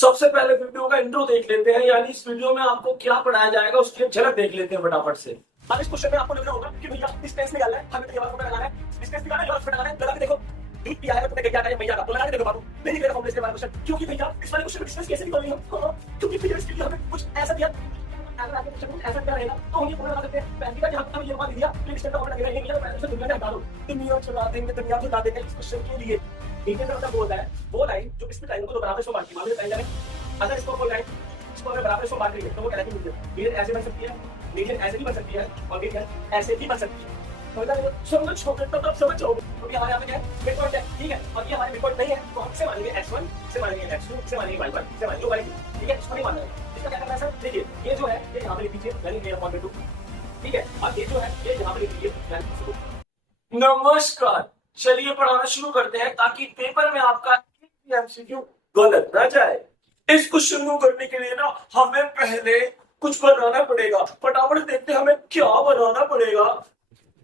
सबसे पहले वीडियो का इंट्रो देख लेते हैं, यानी इस वीडियो में आपको क्या पढ़ाया जाएगा उसकी झलक देख लेते हैं फटाफट से। अब इस क्वेश्चन में आपको लग रहा होगा कि भैया डिस्टेंस निकालना है, हमें तो ये वाला फॉर्मूला लगाना है, डिस्टेंस निकालना है, ये वाला फॉर्मूला लगाना है। लगा के देखो, दूध पिया है तुमने, गैया का या मैया का, तो लगा के देखो बाबू, नहीं निकलेगा फॉर्मूले से वाला क्वेश्चन। क्योंकि भैया इस वाले क्वेश्चन में डिस्टेंस कैसे निकालनी है, क्योंकि भैया इसके लिए हमें कुछ ऐसा दिया, अगर आपको क्वेश्चन कुछ ऐसा क्या रहेगा तो हम ये फॉर्मूला लगा सकते हैं। पहली बार जहां तक हमें ये बात दिया कि डिस्टेंस का फॉर्मूला लगेगा, ये नहीं पहले से दुनिया में हटा दो, दुनिया चला देंगे, दुनिया चला देंगे इस क्वेश्चन के लिए। ठीक है, तो मतलब बोलता है वो लाइन जो इसमें लाइन को तो बराबर से बांटती है, मान लो पहले अगर इसको वो लाइन इसको अगर बराबर से बांट रही है तो वो कहलाती है मीडियन। ऐसे बन सकती है, मीडियन ऐसे भी बन सकती है, और मीडियन ऐसे भी बन सकती है। समझ छोटे तब समझ जाओगे। क्योंकि हमारे यहाँ पे क्या है, मिड पॉइंट है, ठीक है, और ये हमारे मिड पॉइंट नहीं है तो हम से मानेंगे x1, से मानेंगे x2, से मानेंगे y1, से मानेंगे y2, ठीक है, इसको नहीं मानना है। इसका क्या करना है सर, देखिए ये जो है ये यहाँ पे लिख दीजिए यानी मेरा पॉइंट 2, ठीक है, और ये जो है ये यहाँ पे लिख दीजिए यानी। नमस्कार, चलिए पढ़ाना शुरू करते हैं ताकि पेपर में आपका एमसीक्यू गलत ना जाए। इस क्वेश्चन को करने के लिए ना हमें पहले कुछ बनाना पड़ेगा। फटाफट देखते हैं हमें क्या बनाना पड़ेगा।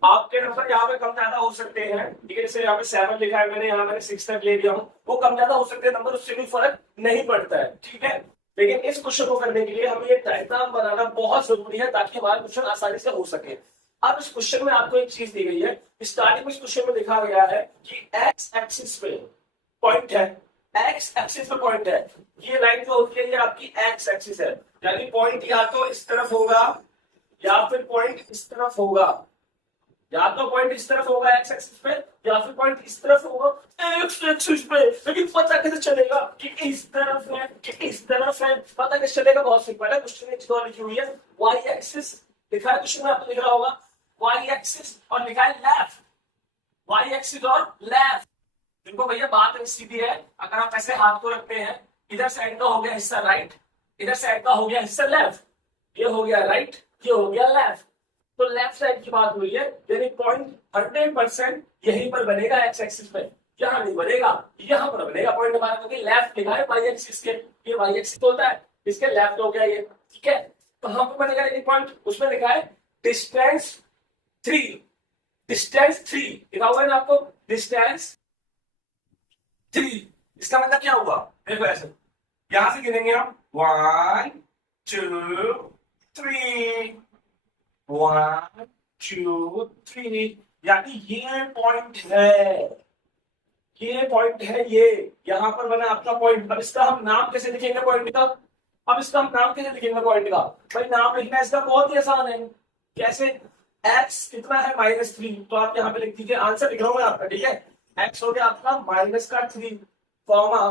आपके नंबर यहाँ पे कम ज्यादा हो सकते हैं, ठीक है, जैसे यहाँ पे 7 लिखा है मैंने, यहाँ मैंने 6 तक ले लिया हूँ, वो कम ज्यादा हो सकते हैं नंबर, उससे कोई फर्क नहीं पड़ता है, ठीक है। लेकिन इस क्वेश्चन को करने के लिए हमें ये डायग्राम बनाना बहुत जरूरी है ताकि हमारा क्वेश्चन आसानी से हो सके। अब इस क्वेश्चन में आपको एक चीज दी गई है, स्टार्टिंग में इस क्वेश्चन में लिखा गया है कि एक्स एक्सिस पे पॉइंट है, एक्स एक्सिस पे पॉइंट है, ये लाइन जो होती है ये आपकी एक्स एक्सिस है, यानी पॉइंट या तो इस तरफ होगा या फिर पॉइंट इस तरफ होगा, या तो पॉइंट इस तरफ होगा एक्स एक्सिस पे या फिर पॉइंट इस तरफ होगा एक्स एक्सिस पे। लेकिन पता कैसे चलेगा कि इस तरफ है कि इस तरफ है, पता कैसे चलेगा, बहुत सिंपल है। क्वेश्चन में चीज लिखी हुई है, वाई एक्सिस लिखा है, क्वेश्चन में आपको लिख रहा होगा वाई एक्सिस और लिखा है लेफ्ट, वाई एक्सिस और लेफ्ट। देखो भैया बात सीधी है, अगर आप ऐसे हाथ को रखते हैं, इधर साइड का हो गया हिस्सा राइट, इधर साइड का हो गया हिस्सा लेफ्ट, ये हो गया राइट, ये हो गया लेफ्ट, तो लेफ्ट साइड की बात हुई है, यानी पॉइंट 100% यहीं पर बनेगा एक्स एक्सिस पे, यहाँ नहीं बनेगा, यहाँ पर बनेगा पॉइंट हमारा, क्योंकि लेफ्ट लिखा है वाई एक्सिस के, ये वाई एक्सिस होता है, इसके लेफ्ट हो गया ये, ठीक है। तो हम पर बनेगा ये पॉइंट, उसमें लिखा है डिस्टेंस 3, डिस्टेंस 3 लिखा हुआ है ना आपको, डिस्टेंस 3। इसका मतलब क्या हुआ, देखो ऐसे यहां से गिनेंगे हम 1 2 3, 1 2 3, यानी ये पॉइंट है, ये पॉइंट है, ये यहां पर बना आपका पॉइंट। अब इसका हम नाम कैसे लिखेंगे पॉइंट का, अब इसका हम नाम कैसे लिखेंगे पॉइंट का, भाई नाम लिखना इसका बहुत ही आसान है। कैसे, x कितना है -3, तो आप यहाँ पे लिख दीजिए, आंसर लिख रहा हूं मैं आपका, ठीक है, x हो गया आपका -3 कॉमा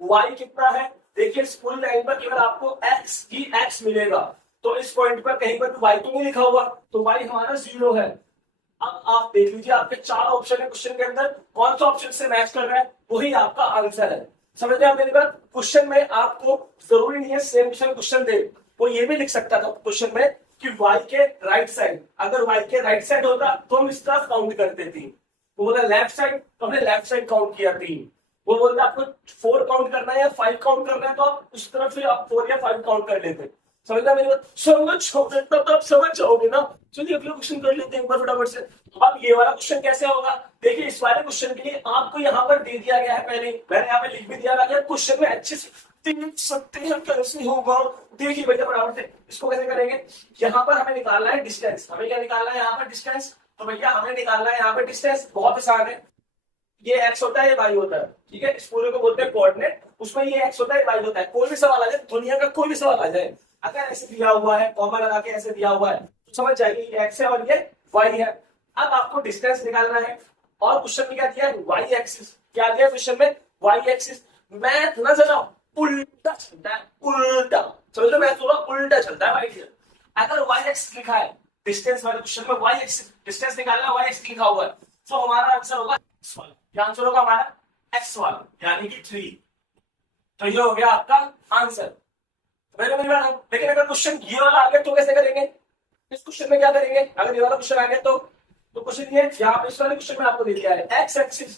y कितना है, देखिए इस पूरी लाइन पर केवल आपको x ही x मिलेगा, तो इस पॉइंट पर कहीं पर y तो नहीं लिखा हुआ, तो y हमारा 0 है। अब आप देख लीजिए आपके 4 ऑप्शन है क्वेश्चन के अंदर, कौन सा ऑप्शन से मैच कर रहा है वही आपका आंसर है। समझ रहे हैं आप मेरी बात। क्वेश्चन में आपको जरूरी नहीं है सेम क्वेश्चन दे, वो ये भी लिख सकता था क्वेश्चन में कि y के राइट साइड, अगर y के राइट साइड होता तो हम इस तरफ काउंट करते थे, वो बोला लेफ्ट साइड तो हमने लेफ्ट साइड काउंट किया 3, वो बोलते आपको 4 काउंट करना है या 5 काउंट करना है तो आप उस तरफ से आप 4 या 5 काउंट कर लेते। समझना मेरी बात, समझोगे तब तो आप समझ जाओगे ना। चलिए अगला क्वेश्चन कर लेते हैं एक बार फटाफट से। अब ये वाला क्वेश्चन कैसे होगा, देखिए इस वाले क्वेश्चन के लिए आपको यहाँ पर दे दिया गया है, पहले मैंने यहाँ पे लिख भी दिया गया, क्वेश्चन में अच्छे से देख सकते हैं कैसे होगा। देखिए भैया बराबर से इसको कैसे करेंगे, यहाँ पर हमें निकालना है डिस्टेंस, हमें क्या निकालना है यहाँ पर डिस्टेंस, तो भैया हमें निकालना है यहाँ पर डिस्टेंस, बहुत आसान है, ये x होता है ये y होता है, ठीक है, इस पूरे को बोलते हैं कोऑर्डिनेट, उसमें ये x होता है y होता है। कोई भी सवाल आ जाए, दुनिया का कोई भी सवाल आ जाए, अगर ऐसे दिया हुआ है कॉमा लगा के ऐसे दिया हुआ है तो समझ जाइए ये x है और ये y है। अब आपको डिस्टेंस निकालना है, और क्वेश्चन में क्या दिया है y एक्सिस, क्या दिया क्वेश्चन में y एक्सिस। मैथ ना जरा उल्टा चलता है, उल्टा समझ लो, मैथ थोड़ा उल्टा चलता है भाई। अगर y एक्सिस लिखा है डिस्टेंस वाले क्वेश्चन में, y एक्सिस डिस्टेंस निकालना है, y एक्सिस लिखा हुआ है, तो हमारा आंसर होगा x1, क्या आंसर होगा हमारा x1 यानी कि 3, तो ये हो गया आपका आंसर। लेकिन अगर क्वेश्चन ये वाला आ गया तो कैसे करेंगे, इस क्वेश्चन में क्या करेंगे, अगर ये वाला क्वेश्चन आ गया तो क्वेश्चन ये यहाँ पे इस वाले क्वेश्चन में आपको दे दिया है x एक्सिस,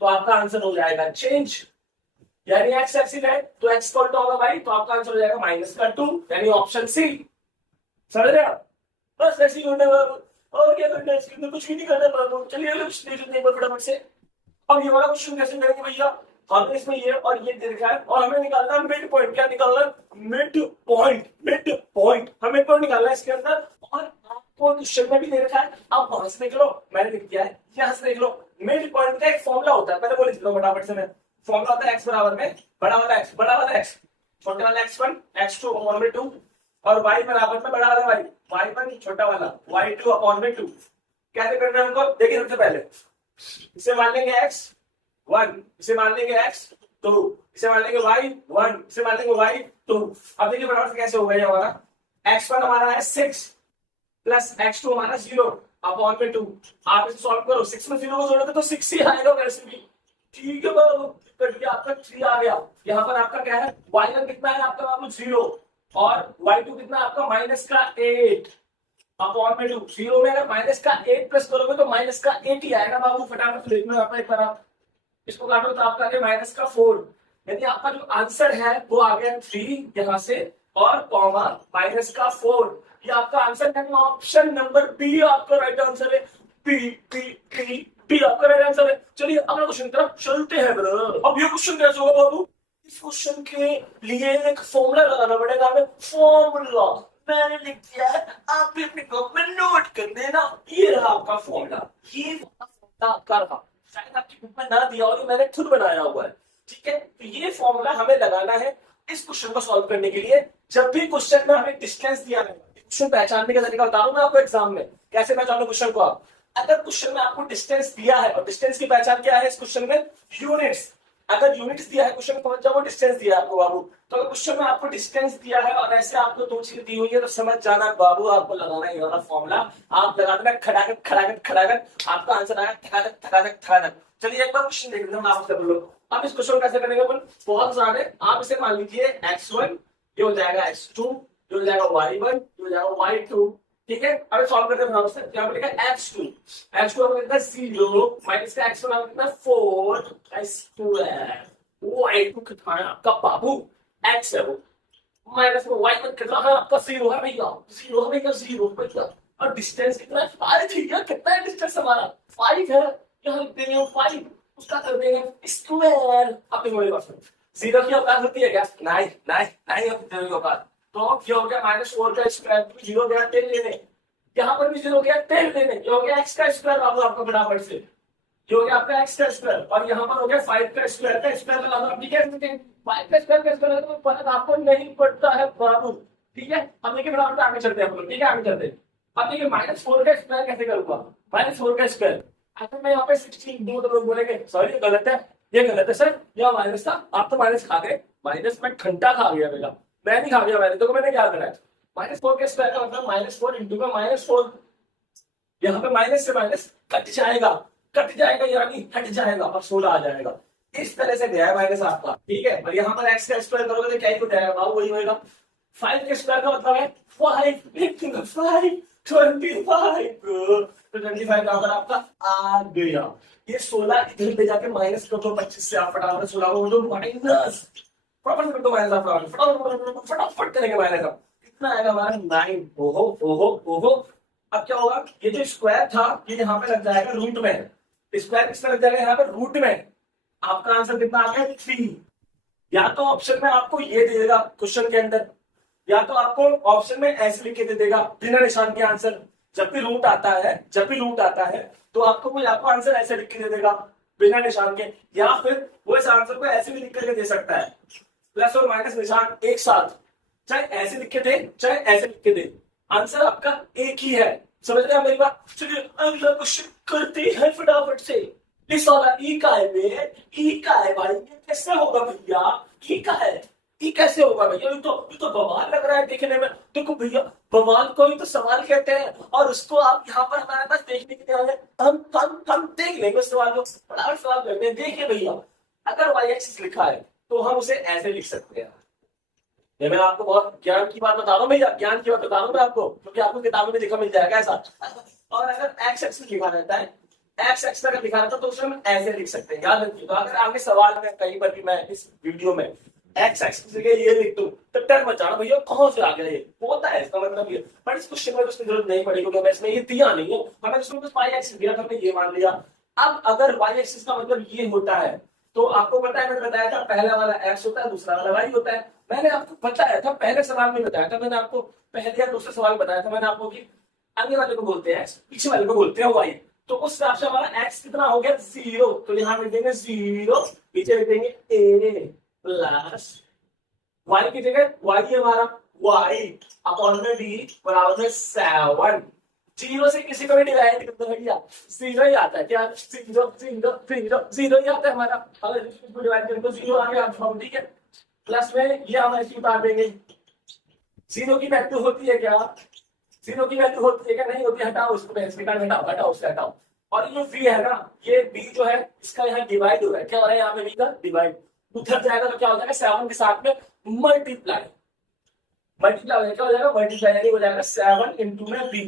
तो आपका आंसर हो जाएगा चेंज, यानी x एक्सिस है तो x इक्वल टू होगा भाई, तो आपका आंसर हो जाएगा -2 यानी ऑप्शन सी। समझ रहे आप, बस ऐसे ही होने वाला, और क्या करना है इसके अंदर, कुछ भी नहीं करना। चलिए फटाफट से। अब ये वाला क्वेश्चन कैसे करेंगे भैया, हमें इसमें ये और ये दे रखा है और हमें निकालना है मिड पॉइंट। क्या निकालना है? Mid point. मिड पॉइंट हमें को निकालना है इसके अंदर। और आपको क्वेश्चन में भी दे रखा है, आप वहां से देख लो, मैंने लिख दिया है, यहाँ से देख लो। मिड पॉइंट का एक फॉर्मूला होता है, पहले वो लिख लो फटाफट से। मैं फॉर्मूला होता है एक्स बराबर में बड़ा वाला एक्स, बड़ा वाला एक्स, छोटा वाला x1 x2 अपॉन में 2 और y बराबर में बड़ा वाला y, y1 छोटा वाला y2 अपॉन में 2। कैसे करना है हमको? देखिए सबसे पहले इसे मान लेंगे x1, इसे मान लेंगे x2, इसे मान लेंगे y1, इसे मान लेंगे y2। अब देखिए बराबर से कैसे होगा ये हमारा x1 हमारा है 6 प्लस x2 हमारा 0 अपॉन में 2। आप इसे सॉल्व करो, 6 में 0 को जोड़ोगे तो 6 ही आएगा वैसे भी। ठीक है बाबू, तो आपका 3 आ गया। यहाँ पर आपका क्या है, y1 कितना है आपका बाबू 0 और y2 कितना आपका माइनस का 8 अपॉन में 2। 0 में अगर माइनस का 8 प्लस करोगे तो माइनस का 8 ही आएगा बाबू। फटाफट से देखना आप एक बार, आप इसको काटो तो आपका आगे माइनस का 4। यानी आपका जो आंसर है वो आ गया 3 यहाँ से और कॉमा माइनस का 4। ये आपका आंसर है। ऑप्शन नंबर बी आपका राइट आंसर है। पी पी पी पी आपका राइट आंसर है। चलिए अगला क्वेश्चन की तरफ चलते हैं ब्रदर। अब ये क्वेश्चन कैसे होगा बाबू? इस क्वेश्चन के लिए एक फॉर्मूला लगाना पड़ेगा हमें। फॉर्मूला मैंने लिख दिया है, आप भी अपने बुक में नोट कर देना। ये रहा आपका फॉर्मूला, ये फॉर्मूला आपका रहा, शायद आपकी बुक में ना दिया हो, मैंने खुद बनाया हुआ है। ठीक है, तो ये फॉर्मूला हमें लगाना है इस क्वेश्चन को सॉल्व करने के लिए। जब भी क्वेश्चन में हमें डिस्टेंस दिया है, क्वेश्चन पहचानने का तरीका बता रहा हूं मैं आपको एग्जाम में, कैसे पहचानो क्वेश्चन को आप। अगर क्वेश्चन में आपको डिस्टेंस दिया है, और डिस्टेंस की पहचान क्या है इस क्वेश्चन में? यूनिट्स। अगर यूनिट्स दिया है क्वेश्चन में, पहुंच जाओ वो डिस्टेंस दिया है आपको बाबू। तो अगर क्वेश्चन में आपको डिस्टेंस दिया है और ऐसे आपको दो चीजें दी हुई है तो समझ जाना बाबू, आपको लगाना है ये वाला फॉर्मूला। आप लगा देना खड़ागट खड़ागट खड़ागट, आपका आंसर आएगा थकागट थकागट थकागट। चलिए एक बार क्वेश्चन देख लेते हैं आप सब लोग। अब इस क्वेश्चन कैसे करेंगे अपन? बहुत सारे, आप इसे मान लीजिए x1, ये हो जाएगा x2, ये हो जाएगा y1, ये हो जाएगा y2। ठीक है, अब सॉल्व करते हैं से। यहाँ पे लिखा है x2 हमें कितना 0 माइनस का x1 हमें कितना 4 स्क्वायर, y2 कितना है आपका बाबू x है वो, माइनस में y1 कितना है आपका 0 है भैया, 0 है भैया, 0 भैया। और डिस्टेंस कितना है 5 भैया। कितना है डिस्टेंस हमारा 5 है, यहाँ लिख देंगे 5, उसका कर देंगे स्क्वायर। अब देखो मेरे पास 0 की औकात होती है क्या? नहीं नहीं नहीं होती 0 की औकात। तो क्या हो गया -4 का स्क्वायर, 0 गया 10 लेने, यहाँ पर भी 0 गया 10 लेने, ये हो गया x का स्क्वायर बाबू आपका फटाफट से, ये हो गया आपका x का स्क्वायर। और यहाँ पर हो गया 5 का स्क्वायर लगा दो। ठीक है, 5 का स्क्वायर कैसे करना है पता आपको नहीं पड़ता है बाबू। ठीक है, अब देखिए फटाफट आगे चलते हैं हम। ठीक है, आगे चलते हैं। अब देखिए -4 का स्क्वायर कैसे करूंगा? -4 का स्क्वायर, अगर मैं यहाँ पे 16 दूं तो लोग बोलेंगे सॉरी ये गलत है, ये गलत है सर, यह माइनस था। आप तो माइनस खा गए, माइनस में घंटा खा गया मेरा, मैं नहीं खा गया, मैंने तो मैंने क्या करा है -4 के स्क्वायर का मतलब -4 इंटू का -4। यहाँ पे माइनस से माइनस कट जाएगा यानी हट जाएगा और 16 आ जाएगा। इस तरह से गया है माइनस आपका। ठीक है, और यहाँ पर x का स्क्वायर करोगे तो क्या ही हो जाएगा बाबू? वही होगा। 5 के स्क्वायर का मतलब है 5 25, तो 25 का आंसर आपका आ गया। ये 16 इधर ले जाके माइनस कर दो 25 से, आप फटाफट 16 को दो माइनस, फटाफट कर दो माइनस, आप फटाफट करेंगे माइनस। आप कितना आएगा हमारा 9। ओहो ओहो ओहो। अब क्या होगा, ये जो स्क्वायर था ये यहाँ पे लग जाएगा रूट में, स्क्वायर किसमें लग जाएगा? यहाँ पे रूट में। आपका आंसर कितना आ गया 3। या तो ऑप्शन में आपको ये दे देगा क्वेश्चन के अंदर, या तो आपको ऑप्शन में ऐसे लिख के दे देगा बिना निशान के आंसर। जब भी रूट आता है तो आपको कोई आपको आंसर ऐसे लिख के दे देगा बिना निशान के, या फिर वो इस आंसर को ऐसे भी लिख करके दे सकता है, प्लस और माइनस निशान एक साथ, चाहे ऐसे लिख के दे चाहे ऐसे लिख के दे, आंसर आपका एक ही है। समझ रहे हैं मेरी बात? चलिए अगला क्वेश्चन करते हैं फटाफट से। इस वाला ई का है बे, ई का है भाई, ये कैसे होगा भैया? ई का है, ये कैसे होगा भैया? ये तो बवाल लग रहा है देखने में। देखो भैया, बवाल को ही तो सवाल कहते हैं, और उसको आप यहाँ पर हमारे पास देखने के लिए आए, हम देख लेंगे उस सवाल को। फटाफट सवाल करते हैं। देखिए भैया, अगर y एक्सिस लिखा है तो हम उसे ऐसे लिख सकते हैं। ये मैं आपको बहुत ज्ञान की बात बता रहा हूँ भैया, ज्ञान की बात बता रहा हूँ मैं आपको, क्योंकि आपको किताबों में लिखा मिल जाएगा ऐसा। और अगर x एक्सिस लिखा रहता है, x एक्सिस अगर लिखा रहता है तो उसमें हम ऐसे लिख सकते हैं, याद रखिए। तो अगर आगे सवाल में कहीं पर भी मैं इस वीडियो में x एक्सिस ये लिख दूं तो डर मत जाना भैया कहां से आ गया, ये होता है इसका मतलब ये। पर इस क्वेश्चन में उसकी जरूरत नहीं पड़ी क्योंकि इसमें ये दिया नहीं है, हमें उसमें बस y एक्सिस दिया था, हमने ये मान लिया। अब अगर y एक्सिस का मतलब ये होता है तो आपको पता है, मैंने बताया था पहला वाला एक्स होता है, दूसरा वाला वाई होता है। मैंने आपको बताया था, पहले सवाल में बताया था मैंने आपको, पहले या दूसरे सवाल बताया था मैंने आपको कि आगे वाले को बोलते हैं एक्स, पीछे वाले को बोलते हैं वाई। तो उस हिसाब से हमारा एक्स कितना हो गया, 0। तो यहाँ लिख देंगे 0, पीछे लिख देंगे ए प्लस वाई की जगह वाई है हमारा, वाई अपॉन में डी बराबर में 7। 0 से किसी को भी डिवाइड कर दो भैया, 0 ही आता है। क्या 0 0 0 0 ही आता है हमारा। अगर इसको डिवाइड करें तो 0 आ गया, ठीक है। प्लस में ये हम ऐसे उतार देंगे। 0 की वैल्यू होती है क्या, 0 की वैल्यू होती है क्या, नहीं होती, हटाओ इसको, हटाओ हटाओ उससे हटाओ। और ये v है ना, ये b जो है इसका यहाँ डिवाइड हो रहा है, क्या हो रहा है यहाँ पे v का डिवाइड, उधर जाएगा तो क्या हो जाएगा 7 के साथ में मल्टीप्लाई हो जाएगा, क्या हो जाएगा मल्टीप्लाई, यानी हो जाएगा 7 इंटू में b।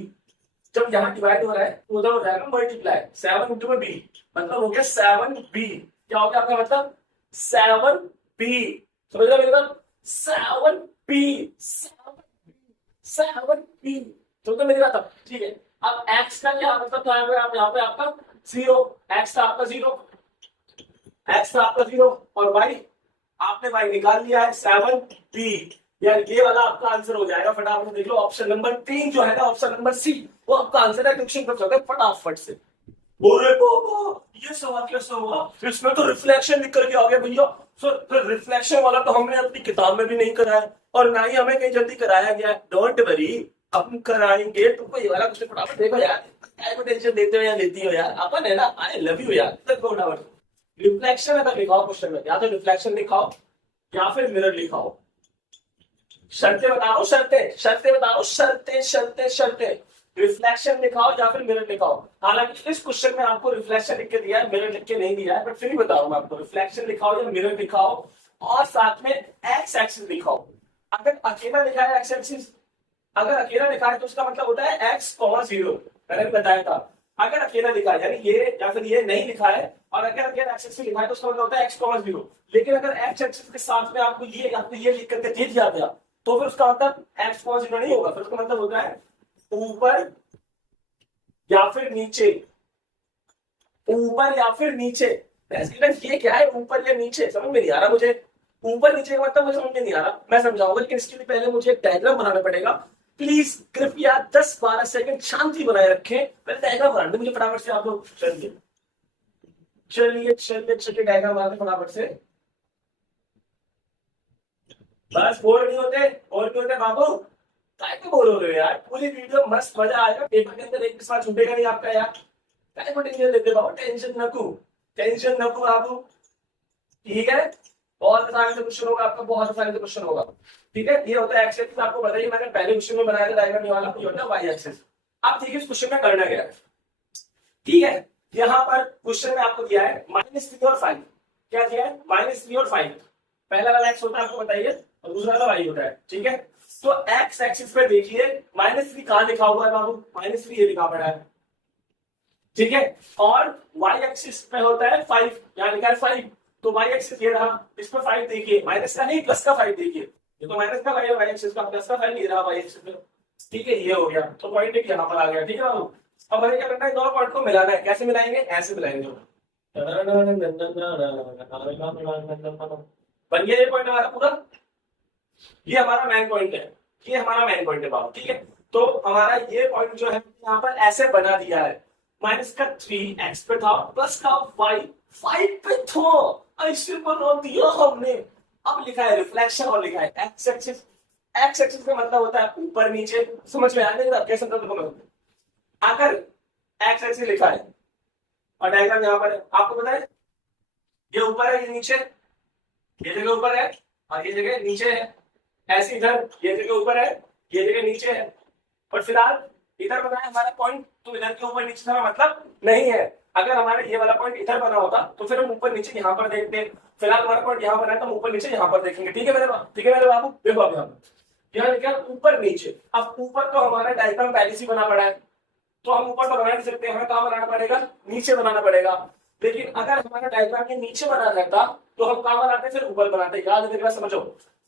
जब यहाँ डिवाइड हो रहा है तो उधर हो जाएगा मल्टीप्लाई, 7 इंटू में b मतलब हो गया 7b। क्या हो गया आपका मतलब 7b, समझ रहे मेरे बात, 7b 7b, समझ मेरी बात अब, ठीक है। अब x का क्या मतलब था यहाँ पे आपका 0, x था आपका 0, x था आपका 0 और y आपने y निकाल लिया है 7b, यार ये वाला आपका आंसर हो जाएगा। फटाफट देख लो, ऑप्शन नंबर 3 जो है ना, ऑप्शन नंबर सी, वो आपका आंसर है। क्वेश्चन कर सकते हैं फटाफट से। बोले बाबा ये सवाल कैसे हुआ, इसमें तो रिफ्लेक्शन लिख करके आ गया भैया। सर रिफ्लेक्शन वाला तो हमने अपनी किताब में भी नहीं करा है और ना ही हमें कहीं जल्दी कराया गया है। डोंट वरी, हम कराएंगे तुमको ये वाला क्वेश्चन। फटाफट देखो यार, क्या को टेंशन देते हो या लेती हो यार, अपन है ना, आई लव यू यार। फटाफट रिफ्लेक्शन अगर लिखाओ क्वेश्चन में, या तो रिफ्लेक्शन लिखाओ या फिर मिरर लिखाओ। शर्तें बताओ, शर्तें बताओ, शर्तें रिफ्लेक्शन लिखाओ या फिर मिरर लिखाओ। हालांकि इस क्वेश्चन में आपको रिफ्लेक्शन लिख के दिया है, मिरर लिख के नहीं दिया है, बट फिर भी बताऊंगा आपको। रिफ्लेक्शन लिखाओ या मिरर लिखाओ और साथ में एक्स एक्सिस लिखाओ। अगर अकेला लिखा है एक्स एक्सिस, अगर अकेला लिखा है तो उसका मतलब होता है x, 0। मैंने बताया था अगर अकेला लिखा है, यानी ये या फिर ये नहीं लिखा है, और अगर अकेला एक्स एक्सिस लिखा है तो उसका मतलब होता है x, 0। लेकिन अगर एक्स एक्सिस के साथ में आपको ये या फिर ये लिख करके दे दिया गया तो फिर उसका मतलब x, 0 नहीं होगा, फिर उसका मतलब होता है ऊपर या फिर नीचे, ऊपर या फिर नीचे। ये क्या है, ऊपर या नीचे, समझ में नहीं आ रहा मुझे। ऊपर नीचे का मतलब मुझे समझ में नहीं आ रहा, मैं समझाऊंगा, लेकिन इसके लिए पहले मुझे एक डायग्राम बनाना पड़ेगा। प्लीज कृपया 10-12 सेकंड शांति बनाए रखें, पहले डायग्राम बना दे मुझे फटाफट से आप लोग। चलिए डायग्राम बना दे फटाफट से। बस बोर नहीं होते बाबू, काय को बोल रहे हो यार, पूरी वीडियो मस्त मजा आएगा। पेपर के अंदर एक सवाल छूटेगा नहीं आपका यार, काय को टेंशन लेते बाबू, टेंशन नको बाबू, ठीक है। बहुत आसानी से क्वेश्चन होगा आपका, बहुत आसानी से क्वेश्चन होगा, ठीक है। ये होता है एक्स एक्सिस, आपको बताइए मैंने पहले क्वेश्चन में बनाया था डायग्राम ये वाला, ये होता है वाई एक्सिस। अब ठीक है, इस क्वेश्चन में करना क्या है, ठीक है। यहाँ पर क्वेश्चन में आपको दिया है -3 और 5। क्या दिया है, -3 और 5। पहला वाला एक्स होता है आपको बताइए और दूसरा वाला वाई होता है, ठीक है। तो एक्स एक्सिस पे देखिए -3 कहां लिखा हुआ है बाबू, -3 ये लिखा पड़ा है, ठीक है। और वाई एक्सिस पे होता है 5, यहाँ लिखा है 5, तो वाई एक्सिस ये रहा, इस पर 5 देखिए, माइनस का नहीं प्लस का 5 देखिए, ये तो माइनस का वाई एक्सिस का, प्लस का 5 नहीं रहा वाई एक्सिस पे, ठीक है। ये हो गया, तो पॉइंट एक यहाँ पर आ गया, ठीक है बाबू। अब हमें क्या करना है, दोनों पॉइंट को मिलाना है। कैसे मिलाएंगे, ऐसे मिलाएंगे। बन गया ये पॉइंट हमारा पूरा, ये हमारा मेन पॉइंट है, ये हमारा मेन पॉइंट है बाबू, ठीक है। तो हमारा ये पॉइंट जो है यहाँ पर ऐसे बना दिया है, माइनस का 3 एक्स पे था, प्लस का y 5 पे था, ऐसे बना दिया हमने। अब लिखा है रिफ्लेक्शन और लिखा है एक्स एक्सिस। एक्स एक्सिस का मतलब होता है ऊपर नीचे, समझ में आ रहा है कैसे मतलब। अगर एक्स एक्सिस लिखा है और डायग्राम यहाँ पर है, आपको पता है ये ऊपर है ये नीचे, ये जगह ऊपर है और ये जगह नीचे है। ऐसे इधर ये जगह ऊपर है, ये जगह नीचे है, और फिलहाल इधर बना है हमारा पॉइंट, तो इधर के ऊपर नीचे का मतलब नहीं है। अगर हमारा ये वाला पॉइंट इधर बना होता तो फिर हम ऊपर नीचे यहाँ पर देखते हैं। फिलहाल हमारा पॉइंट यहाँ बना है तो हम ऊपर नीचे यहाँ पर देखेंगे, ठीक है मेरे बाबू। देखो अब यहाँ लिखा ऊपर नीचे। अब ऊपर तो हमारा डायग्राम पहले से बना पड़ा है, तो हम ऊपर तो बना नहीं सकते, हमें कहाँ बनाना पड़ेगा, नीचे बनाना पड़ेगा। लेकिन अगर हमारा डायग्राम के नीचे बना रहता तो हम कहाँ बनाते, फिर ऊपर बनाते। याद मेरी बात समझो,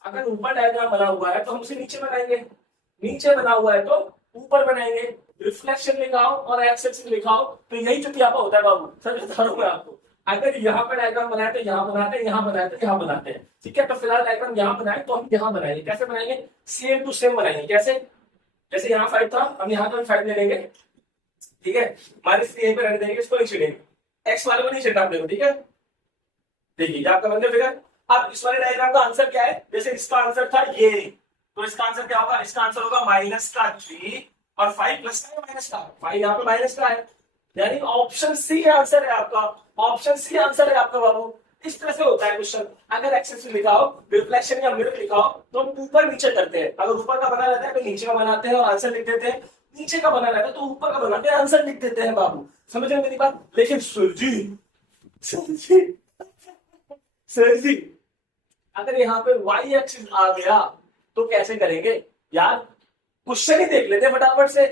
अगर ऊपर डायग्राम बना हुआ है तो हम उसे नीचे बनाएंगे, नीचे बना हुआ है तो ऊपर बनाएंगे। रिफ्लेक्शन लिखाओ और एक्स एक्सिस लिखाओ, तो यही चुतियापा होता है बाबू, सच बता रहा हूं मैं आपको। अगर यहाँ पे डायग्राम बनाए तो यहाँ बनाते हैं, यहाँ बनाए तो यहाँ बनाते हैं, ठीक है। तो फिलहाल डायग्राम यहाँ बनाए तो हम यहाँ बनाएंगे। कैसे बनाएंगे? सेम टू सेम बनाएंगे। कैसे? जैसे यहाँ 5 था, हम यहाँ पर 5 ले लेंगे, ठीक है। माइनस यहीं पे रहने देंगे, इसको नहीं छेड़ेंगे, एक्स वाले को नहीं छेड़ना अपने को, ठीक है। देखिए आपका बन गया फिगर। अब इस वाले डायग्राम का आंसर क्या है? जैसे इसका आंसर था ये, तो इसका आंसर क्या होगा? इसका आंसर होगा -3 और 5 प्लस का माइनस का, 5 यहाँ पे माइनस का है, यानी ऑप्शन सी आंसर है आपका। ऑप्शन सी आंसर है आपका बाबू। इस तरह से होता है क्वेश्चन। अगर एक्सेस लिखा हो, रिफ्लेक्शन या मिरर लिखा हो, तो हम ऊपर नीचे करते हैं। अगर ऊपर का बना रहता है तो नीचे का बनाते हैं और आंसर लिख देते हैं, नीचे का बना रहता है तो ऊपर का बनाते हैं, आंसर लिख देते हैं बाबू। समझ रहे मेरी बात? लेकिन सर जी अगर यहाँ पे वाई एक्सिस आ गया तो कैसे करेंगे यार? क्वेश्चन ही देख लेते फटाफट से।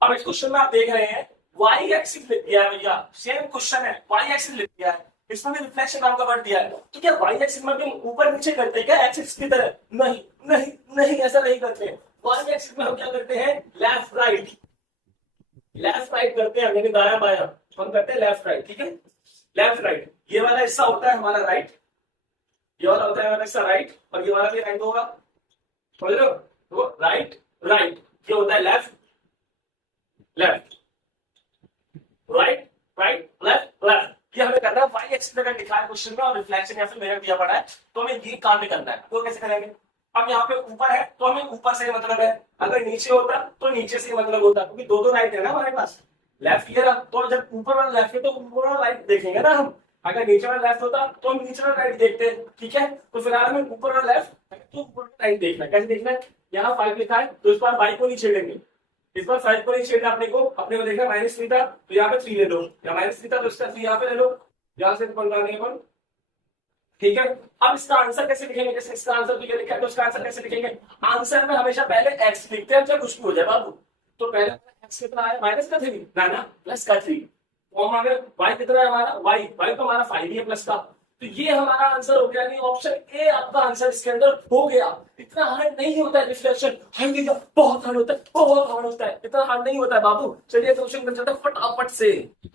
अब इस क्वेश्चन में आप देख रहे हैं वाई एक्सिस लिख दिया है भैया, सेम क्वेश्चन है, वाई एक्सिस लिख दिया है, इसमें भी रिफ्लेक्शन नाम का वर्ड दिया है। तो क्या वाई एक्सिस में हम ऊपर नीचे करते हैं क्या एक्सिस की तरह? नहीं नहीं नहीं, ऐसा नहीं करते। वाई एक्सिस में हम क्या करते हैं? लेफ्ट राइट, लेफ्ट राइट करते हैं, यानी दाया बाया, हम करते हैं लेफ्ट राइट, ठीक है। लेफ्ट राइट, ये वाला हिस्सा होता है हमारा राइट, ये वाला होता है हमारा हिस्सा राइट, और ये वाला भी राइट होगा, समझ रहे हो? तो राइट राइट, ये होता है left left, right right left left. ये हमें करना है। वाई एक्सिस में लिखा है क्वेश्चन में और रिफ्लेक्शन या फिर मिरर दिया पड़ा है, तो हमें ये काम करना है। तो कैसे करेंगे? अब यहाँ पे ऊपर है तो हमें ऊपर से मतलब है, अगर नीचे होता तो नीचे से मतलब होता, क्योंकि दो राइट है ना हमारे पास। लेफ्ट ये रहा, तो जब ऊपर वाला लेफ्ट है तो ऊपर वाला राइट देखेंगे ना हम। अगर नीचे वाला लेफ्ट होता तो हम नीचे वाला राइट देखते हैं, ठीक है। तो फिलहाल हमें ऊपर वाला लेफ्ट तो ऊपर वाला राइट देखना है। कैसे देखना है? यहाँ 5 लिखा है तो इस बार वाई को नहीं छेड़ेंगे, इस बार 5 को नहीं छेड़ना अपने को देखना -3 था तो यहाँ पे 3 ले लो, या -3 था तो इसका 3 यहाँ पे ले लो, यहाँ से बन रहा है, ठीक है। अब इसका आंसर कैसे लिखेंगे? जैसे इसका आंसर तो ये लिखा है तो इसका आंसर कैसे लिखेंगे? आंसर में हमेशा पहले एक्स लिखते हैं, चाहे कुछ भी हो जाए बाबू। तो पहले एक्स कितना है? -3 ना प्लस का 3। तो हम अगर वाई कितना है हमारा? वाई तो हमारा 5 ही है प्लस का, तो ये हमारा आंसर हो गया। नहीं, ऑप्शन ए आपका आंसर इसके अंदर हो गया। इतना हार्ड नहीं होता है रिफ्लेक्शन, बहुत हार्ड होता है, बहुत हार्ड होता है, इतना हार्ड नहीं होता है बाबू। चलिए क्वेश्चन बन जाता है फटाफट से।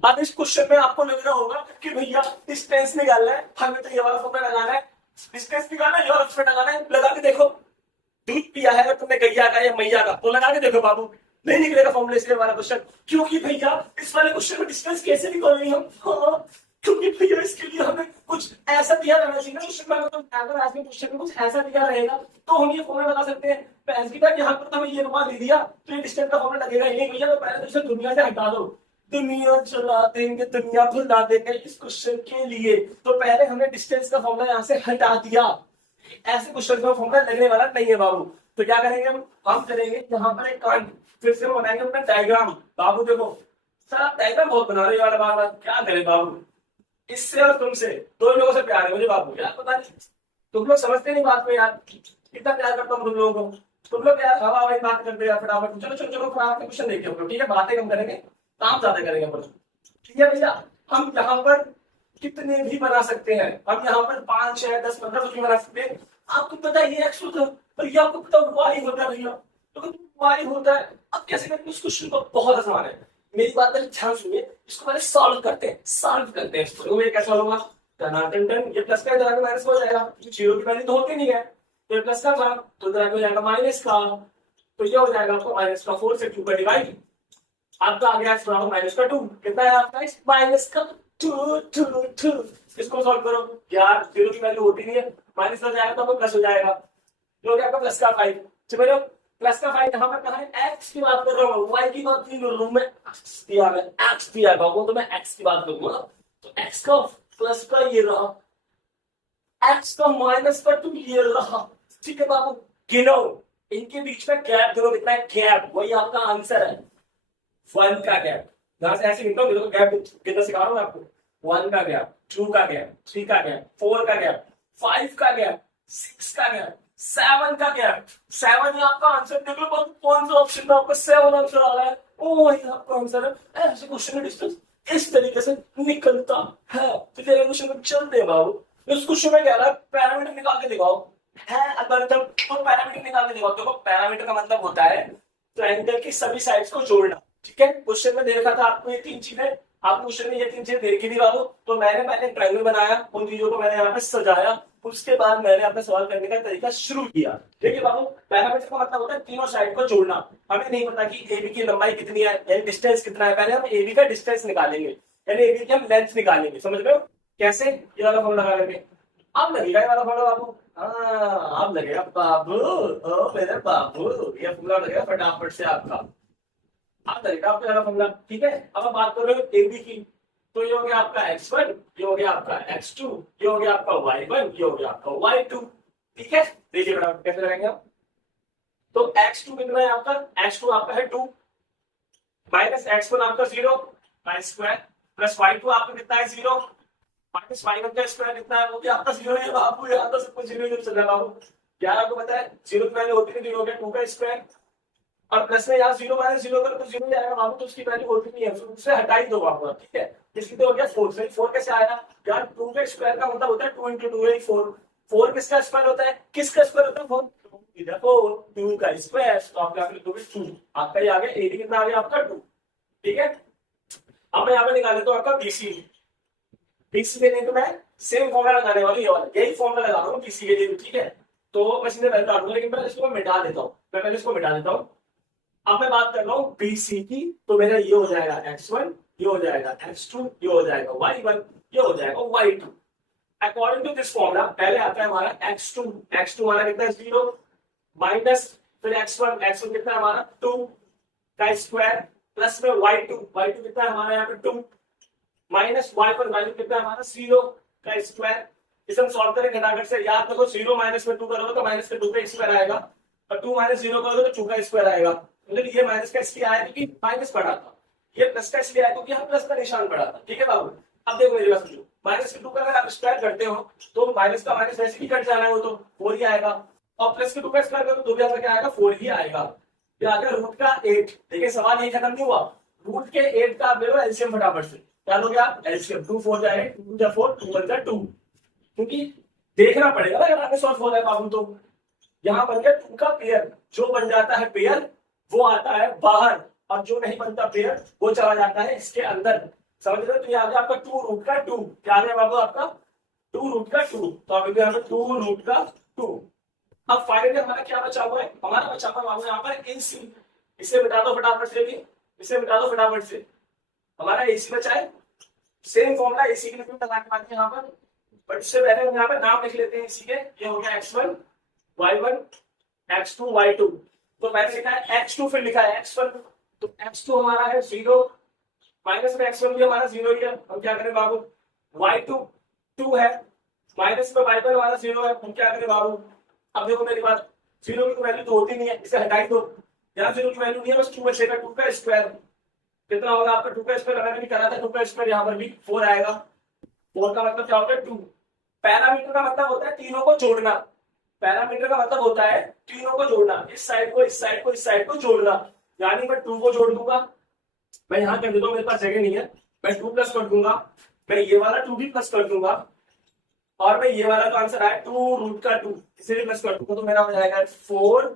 अब इस क्वेश्चन में आपको लग रहा होगा कि भैया डिस्टेंस निकालना है, हमें तो ये वाला फॉर्मूला लगाना है, डिस्टेंस निकालना है, ये वाला फॉर्मूला लगाना है। लगा के देखो, दूध पिया है तुमने गैया का या मैया का, तो लगा के देखो बाबू, नहीं निकलेगा फॉर्मूला इसके वाला क्वेश्चन। क्योंकि भैया इस वाले क्वेश्चन में डिस्टेंस कैसे निकालेंगे हम? हाँ, क्योंकि भैया इसके लिए हमें कुछ ऐसा दिया रहना चाहिए ना क्वेश्चन में। अगर आज में क्वेश्चन में कुछ ऐसा दिया रहेगा तो हम ये फॉर्मूला बता सकते हैं। पैस की यहाँ पर तो हमें ये रुपया दे दिया तो ये डिस्टेंस का फॉर्मूला लगेगा ही नहीं भैया। तो पहले तो इसे दुनिया से हटा दो, दुनिया चला देंगे, दुनिया भुला देंगे इस क्वेश्चन के लिए। तो पहले हमने डिस्टेंस का फॉर्मूला यहाँ से हटा दिया, ऐसे क्वेश्चन का फॉर्मूला लगने वाला नहीं है बाबू। तो क्या करेंगे हम करेंगे यहाँ पर एक कांड, फिर से हम बनाएंगे अपना डायग्राम। बाबू देखो सर आप डायग्राम बहुत बना रहे हो बार बार, क्या करें बाबू? इससे और तुमसे दो लोगों से प्यार है मुझे बाबू, यार पता नहीं तुम लोग समझते नहीं बात को यार, कितना प्यार करता हूँ तुम लोगों को। तुम लोग यार हवा हवाई बात करते हैं फटाफट। चलो चलो चलो फटाफट क्वेश्चन देखिए हम लोग, ठीक है। बातें कम करेंगे, काम ज्यादा करेंगे हम लोग, ठीक है भैया। हम यहाँ पर कितने भी बना सकते हैं, हम यहाँ पर 5 6 10 15 कुछ भी बना सकते हैं। आपको पता है ये एक्स होता है और ये आपको पता वाई होता है भैया, तो वाई होता है। अब कैसे करेंगे उस क्वेश्चन को? बहुत आसान है, मेरी बात पहले ध्यान सुनिए। इसको पहले सॉल्व करते हैं, इसको ये कैसे होगा? टन ये प्लस का इधर आके माइनस हो जाएगा, जीरो की वैल्यू तो होती नहीं है, तो ये प्लस का था तो इधर आके हो जाएगा माइनस का, तो ये हो जाएगा आपको -4 से 2 का डिवाइड। आपका आ गया -2, कितना है आपका? -2। इसको सॉल्व करो यार, जीरो की वैल्यू होती नहीं है, माइनस हो जाएगा तो आपको प्लस हो जाएगा, जो कि आपका प्लस का 5। चलो प्लस का 5 यहाँ पर कहा है? एक्स की बात कर रहा हूँ, वाई की बात नहीं कर रहा हूँ मैं। एक्स दिया वो तो मैं एक्स की बात करूंगा। तो एक्स का प्लस का ये रहा, एक्स का माइनस का 2 ये रहा, ठीक है बाबू। गिनो इनके बीच में गैप, गिनो कितना है गैप, वही आपका आंसर है 1 का गैप। यहां से ऐसे गिनता हूँ, गैप कितना सिखा रहा हूँ आपको। 1 का गैप, 2 का गैप, 3 का गैप, 4 का गैप, 5 का गैप, 6 का गैप, 7 का क्या है? 7 ही आपका आंसर। देख लो बाबू कौन सा ऑप्शन में आपका 7 आंसर आ रहा है। ओ वही आपका आंसर है। ऐसे क्वेश्चन में डिस्टेंस इस तरीके से निकलता है। तो तेरे क्वेश्चन में चलते हैं बाबू। इस क्वेश्चन में क्या रहा है, पैरामीटर निकाल के दिखाओ है। अगर जब तो पैरामीटर निकाल के दिखाओ। देखो पैरामीटर का मतलब होता है ट्रायंगल की सभी साइड्स को जोड़ना। ठीक है, क्वेश्चन में दे रखा था आपको ये 3 चीजें। आप क्वेश्चन में ये 3 चीजें देख ही नहीं बाबू। तो मैंने पहले ट्रायंगल बनाया, उन चीजों को मैंने यहाँ पे सजाया, उसके बाद मैंने अपना सवाल करने का तरीका शुरू किया। ठीक है बाबू, पैरामीटर का मतलब होता है तीनों साइड को जोड़ना। हमें नहीं पता कि एबी की लंबाई कितनी है, यानी डिस्टेंस कितना है, पहले हम एबी का डिस्टेंस निकालेंगे, यानी एबी की हम लेंथ निकालेंगे। समझ रहे हो कैसे? ये वाला फॉर्मूला लगा करके अब लगेगा ये वाला फॉर्मूला बाबू। हाँ अब लगेगा बाबू, ओ मेरे बाबू, ये फॉर्मूला लगेगा फटाफट से आपका। आप लगेगा आपका वाला फॉर्मूला। ठीक है, अब आप बात कर रहे हो एबी की, तो ये हो गया आपका x1, ये हो गया आपका x2, ये हो गया आपका y1, ये हो गया आपका y2। ठीक है, देखिए बेटा कैसे लगाएंगे आप। तो x2 कितना है आपका? x2 आपका है 2 माइनस x1 आपका 0 का स्क्वायर प्लस y2 आपका कितना है 0 माइनस y1 का स्क्वायर कितना है, वो भी आपका 0 है बाबू। यहाँ तो सब कुछ 0 चल रहा है बाबू। 11 को पता है 0 की वैल्यू होती नहीं, 0 हो गया 2 का स्क्वायर और प्लस में यहाँ 0 माइनस 0 करो तो 0 जाएगा बाबू। तो उसकी वैल्यू होती नहीं है, उससे हटा ही दो बाबू। ठीक है, इसकी तो हो गया 4 से। 4 कैसे आएगा यार? 2 का स्क्वायर का मतलब होता है 2 into 2 है 4। 4 किसका स्क्वायर होता है? किसका स्क्वायर होता है? 4 इधर 4 2 का स्क्वायर, तो आपका आगे लिखोगे 2। आपका ये आ गया एडी कितना आ गया आपका 2। ठीक है, अब मैं यहाँ पे निकाल लेता हूँ आपका बीसी। बीसी के लिए तो मैं सेम फॉर्मूला लगाने वाला, ये वाला यही फॉर्मूला लगा रहा हूँ बीसी के लिए। ठीक है, तो मैं सीधे वैल्यू डालूंगा, लेकिन पहले इसको मिटा देता हूँ। मैं पहले इसको मिटा देता हूँ। अब मैं बात कर रहा हूँ BC की, तो मेरा ये हो जाएगा x1, ये हो जाएगा x2, ये हो जाएगा y1, ये हो जाएगा y2। According to this formula पहले आता है हमारा x2, x2 हमारा कितना है 0 माइनस फिर x1, x1 कितना है हमारा 2 का स्क्वायर प्लस में y2, y2 कितना है हमारा यहाँ पे 2 माइनस y1, y1 कितना है हमारा 0 का स्क्वायर। इसे हम सॉल्व करेंगे घटाकर से। याद रखो 0 माइनस में 2 करोगे तो माइनस में 2 का स्क्वायर आएगा और 2 माइनस 0 करोगे तो 2 का स्क्वायर आएगा। मतलब ये माइनस का इसलिए आया क्योंकि माइनस पड़ा था, ये प्लस का इसलिए आया क्योंकि हम प्लस का निशान पड़ा था। ठीक है बाबू, अब देखो मेरी बात सुनो। माइनस के 2 का अगर आप स्क्वायर करते हो तो माइनस का माइनस वैसे भी कट जाना है, वो तो 4 ही आएगा। और प्लस के 2 का स्क्वायर करो तो भी आपका क्या आएगा 4 ही आएगा। ये आ गया रूट का 8। देखिए सवाल ये खत्म नहीं हुआ। रूट के 8 का आप ले लो एलसीएम फटाफट से। क्या लोगे आप? एलसीएम 2 4 जाएगा, 2 जा 4, 2 1 जा 2। क्योंकि देखना पड़ेगा ना अगर आगे सॉल्व हो रहा है बाबू। तो यहाँ बन गया 2 का पेयर, जो बन जाता है पेयर वो आता है बाहर, और जो नहीं बनता पेयर वो चला जाता है इसके अंदर। समझ रहे हो? तो ये आ गया आपका 2 रूट का 2। क्या आ गया बाबू आपका 2 रूट का 2। तो आप यहाँ पे 2 रूट का 2। अब फाइनली हमारा क्या बचा हुआ है? हमारा बचा हुआ बाबू यहाँ पर एसी। इसे मिटा दो फटाफट से भी, इसे मिटा दो फटाफट से। हमारा एसी बचा है। सेम फॉर्मूला एसी के लिए लगाने वाले यहाँ पर, बट इससे पहले हम यहाँ पे नाम लिख लेते हैं एसी के। ये हो गया x1 y1 x2 y2। तो मैंने लिखा है x2 फिर लिखा है x1। तो x2 हमारा है 0 माइनस में x1 भी हमारा 0 ही है। हम क्या करें बाबू? y2 2 है माइनस में y1 हमारा 0 है। हम क्या करें बाबू? अब देखो मेरी बात, 0 की वैल्यू तो होती नहीं है, इसे हटा ही दो। यहाँ 0 की वैल्यू नहीं है, बस 2 बचेगा। 2 का स्क्वायर कितना होगा आपका? 2 का स्क्वायर मैंने भी करा था, 2 का स्क्वायर यहाँ पर भी 4 आएगा। 4 का मतलब क्या होता है 2। पैरामीटर का मतलब होता है तीनों को जोड़ना। पैरामीटर का मतलब होता है तीनों को जोड़ना, इस साइड को इस साइड को इस साइड को जोड़ना। यानी मैं 2 को जोड़ दूंगा, मैं यहाँ कर देता हूँ, मेरे पास जगह नहीं है, मैं 2 प्लस कर दूंगा, मैं ये वाला 2 भी प्लस कर दूंगा, और मैं ये वाला तो आंसर आया 2 रूट का 2 इसे भी प्लस कर दूंगा। तो मेरा हो जाएगा 4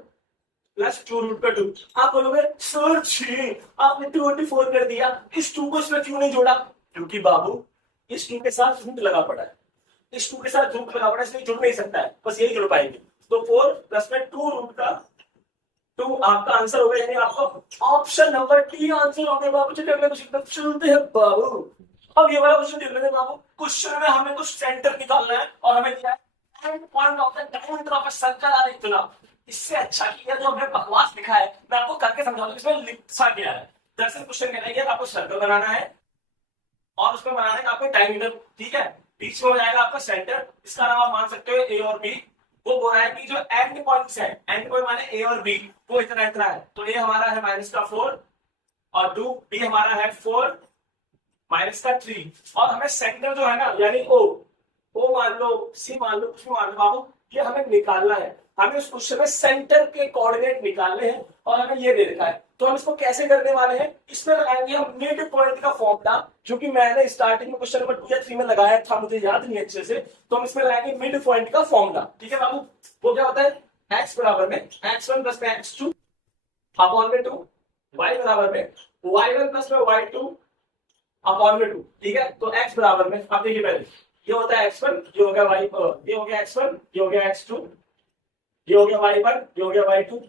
प्लस 2 रूट का 2। आप बोलोगे सर छी आपने 24 कर दिया, इस 2 को इसमें क्यों नहीं जोड़ा? क्योंकि बाबू इस 2 के साथ रूट लगा पड़ा है, इस 2 के साथ रूट लगा पड़ा है, इसलिए जुड़ नहीं सकता है, बस यही जुड़ पाएंगे। तो 4 प्लस में 2 रूट का 2 आपका आंसर हो गया, यानी आपका ऑप्शन नंबर डी आंसर हो गया बाबू। चलिए अगले क्वेश्चन पर चलते हैं बाबू। अब ये वाला क्वेश्चन देख लेते हैं बाबू। क्वेश्चन में हमें कुछ सेंटर निकालना है और हमें दिया है end point of the diameter of a circle are इतना। इससे अच्छा कि ये जो हमने बकवास लिखा है मैं आपको करके समझाऊंगा इसमें लिखा क्या है। दरअसल क्वेश्चन कहना है कि आपको सर्कल बनाना है और उसमें बनाना है आपको डायमीटर। ठीक है, बीच में हो जाएगा आपका सेंटर, इसका नाम आप मान सकते हो ए और बी। वो बोल रहा है कि जो एंड पॉइंट्स है, एंड पॉइंट माने ए और बी, वो इतना इतना है। तो ए हमारा है माइनस का 4 और बी हमारा है 4 माइनस का 3। और हमें सेंटर जो है ना, यानी ओ मान लो सी मान लो कुछ भी मान लो बाबू, ये हमें निकालना है। हमें उस क्वेश्चन में सेंटर के कोऑर्डिनेट निकालने हैं और हमें ये दे रखा है। तो हम इसको कैसे करने वाले हैं, इसमें लगाएंगे हम मिड पॉइंट का फॉर्मूला, जो कि मैंने स्टार्टिंग में क्वेश्चन नंबर 2 या 3 में लगाया था, मुझे याद नहीं अच्छे से। तो हम इसमें लगाएंगे मिड पॉइंट का फॉर्मूला। ठीक है बाबू, वो क्या होता है, x बराबर में x1 प्लस में x2 अपॉन में 2, y बराबर में y1 प्लस में y2 अपॉन में 2। ठीक है, तो x बराबर में आप देखिए पहले ये होता है x1, ये हो गया y, ये हो गया x1, ये हो गया x2, ये हो गया y1, ये हो गया y2।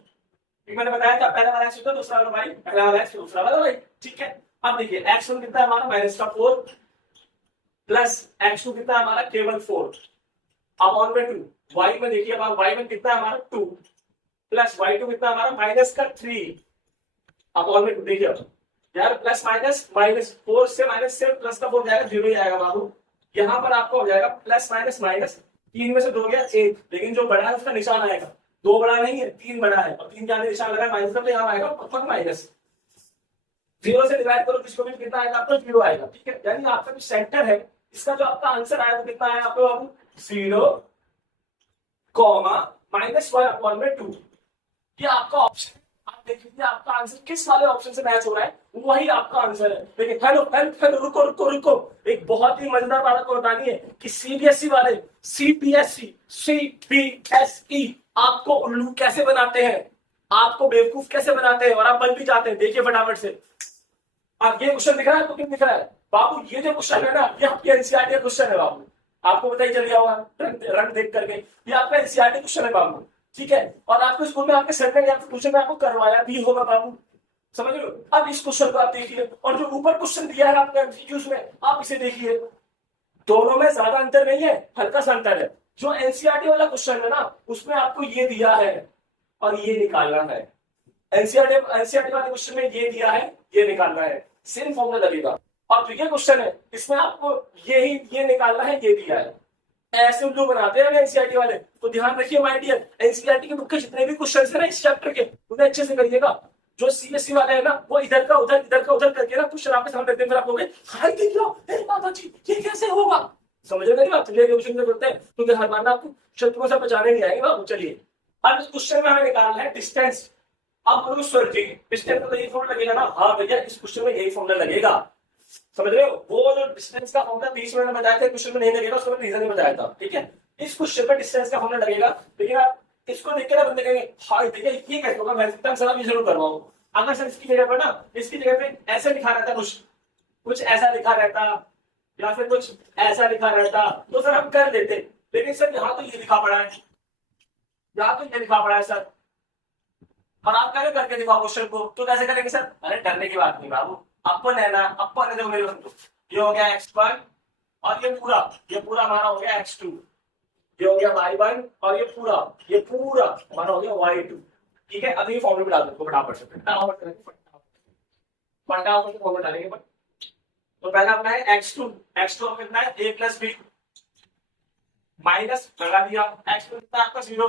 मैंने बताया था पहला वाला x होता है, दूसरा वाला y, पहला वाला x दूसरा वाला y। ठीक है, अब देखिए x1 कितना है हमारा -4 प्लस x2 कितना है हमारा केवल 4 अपॉन में 2। y में देखिए अब y1 कितना है हमारा 2 प्लस y2 कितना है हमारा -3 अपॉन में 2। देखिए यार प्लस माइनस -4 से माइनस से प्लस का 4 जाएगा, 0 ही आएगा बाबू। यहाँ पर आपको हो जाएगा प्लस माइनस माइनस, 3 में से 2 गया 1, लेकिन जो बड़ा है उसका निशान आएगा, 2 बड़ा नहीं है 3 बड़ा है, और 3 के आगे निशान लगा माइनस का, तो यहाँ आएगा माइनस। 0 से डिवाइड करो किसको भी, कितना आएगा आपको 0 आएगा। ठीक है, यानी आपका जो सेंटर है इसका जो आपका आंसर आया तो कितना आया आपको बाबू 0, -1 अपॉन में 2। ये आपका ऑप्शन, आप देख लीजिए आपका आंसर किस वाले ऑप्शन से मैच हो रहा है, वही आपका आंसर है। देखिए हेलो हेलो रुको रुको रुको, एक बहुत ही मजेदार बात आपको बतानी है कि सीबीएसई वाले सीबीएसई आपको उल्लू कैसे बनाते हैं, आपको बेवकूफ कैसे बनाते हैं, और आप बन भी जाते हैं। देखिए फटाफट से, अब ये क्वेश्चन दिख रहा है आपको, क्यों दिख रहा है बाबू, ये जो क्वेश्चन है ना ये आपके एनसीईआरटी क्वेश्चन है बाबू, आपको पता ही चल गया होगा रंग देख करके, ये आपका एनसीईआरटी क्वेश्चन है बाबू। ठीक है, और आपके स्कूल में आपके सर ने आपके ट्यूशन में आपको करवाया भी होगा बाबू, समझ लो। अब इस क्वेश्चन को आप देखिए, और जो ऊपर क्वेश्चन दिया है आपके एमसीक्यूज में आप इसे देखिए, दोनों में ज्यादा अंतर नहीं है, हल्का सा अंतर है। जो एनसीईआरटी वाला क्वेश्चन है ना उसमें आपको ये दिया है और ये निकालना है, एनसीईआरटी वाले क्वेश्चन में ये दिया है ये निकालना है, सेम फॉर्मूला लगेगा। और जो ये क्वेश्चन है इसमें आपको ये निकालना है, ये दिया है। ऐसे उल्लू बनाते हैं एनसीईआरटी वाले, तो ध्यान रखिए माय डियर, एनसीईआरटी के बुक के जितने भी क्वेश्चन है ना इस चैप्टर के, उन्हें अच्छे से करिएगा। जो सीबीएसई वाले हैं ना वो इधर का उधर करके ना क्वेश्चन आपके सामने रखते हैं, फिर आप लोग हाय देख लो अरे बाबा जी ये कैसे होगा, समझ रहे बात। चलिए क्वेश्चन में करते हैं, क्योंकि हर बार ना आपको शत्रुओं से बचाने नहीं आएंगे बाबू। चलिए अब इस क्वेश्चन में हमें निकालना है डिस्टेंस। अब डिस्टेंस का तो यही फॉर्मूला लगेगा ना, हाँ भैया इस क्वेश्चन में यही फॉर्मूला लगेगा, समझ रहे हो। वो जो डिस्टेंस का फॉर्मूला 20 मिनट में बताया था, क्वेश्चन में नहीं लगेगा, उसको रीजन नहीं बताया था। ठीक है, इस क्वेश्चन में डिस्टेंस का फॉर्मूला लगेगा, लेकिन आप इसको देख के ना बंदे कहेंगे हाय भैया ये कैसे होगा, मैं एकदम सर जरूर करवाऊं। अगर सर इसकी जगह पर ना, इसकी जगह पे ऐसे लिखा रहता, कुछ ऐसा लिखा रहता, या फिर कुछ ऐसा लिखा रहता, तो सर हम कर लेते। लेकिन सर यहाँ तो ये लिखा पड़ा है, यहाँ तो ये लिखा पड़ा है सर, और आप कह करके दिखाओ क्वेश्चन को, तो कैसे करेंगे सर। अरे डरने की बात नहीं बाबू, अपन है ना, अपन है, देखो मेरे बंधु, ये हो गया x1 और ये पूरा हमारा हो गया x2, ये हो गया y1 और ये पूरा हमारा हो गया y2। ठीक है, अब ये फॉर्मूला डाल दो फटाफट से, फटाफट फॉर्मूला डालेंगे। तो पहला अपना है x2 कितना है a प्लस बी, माइनस लगा दिया, x2 कितना आपका 0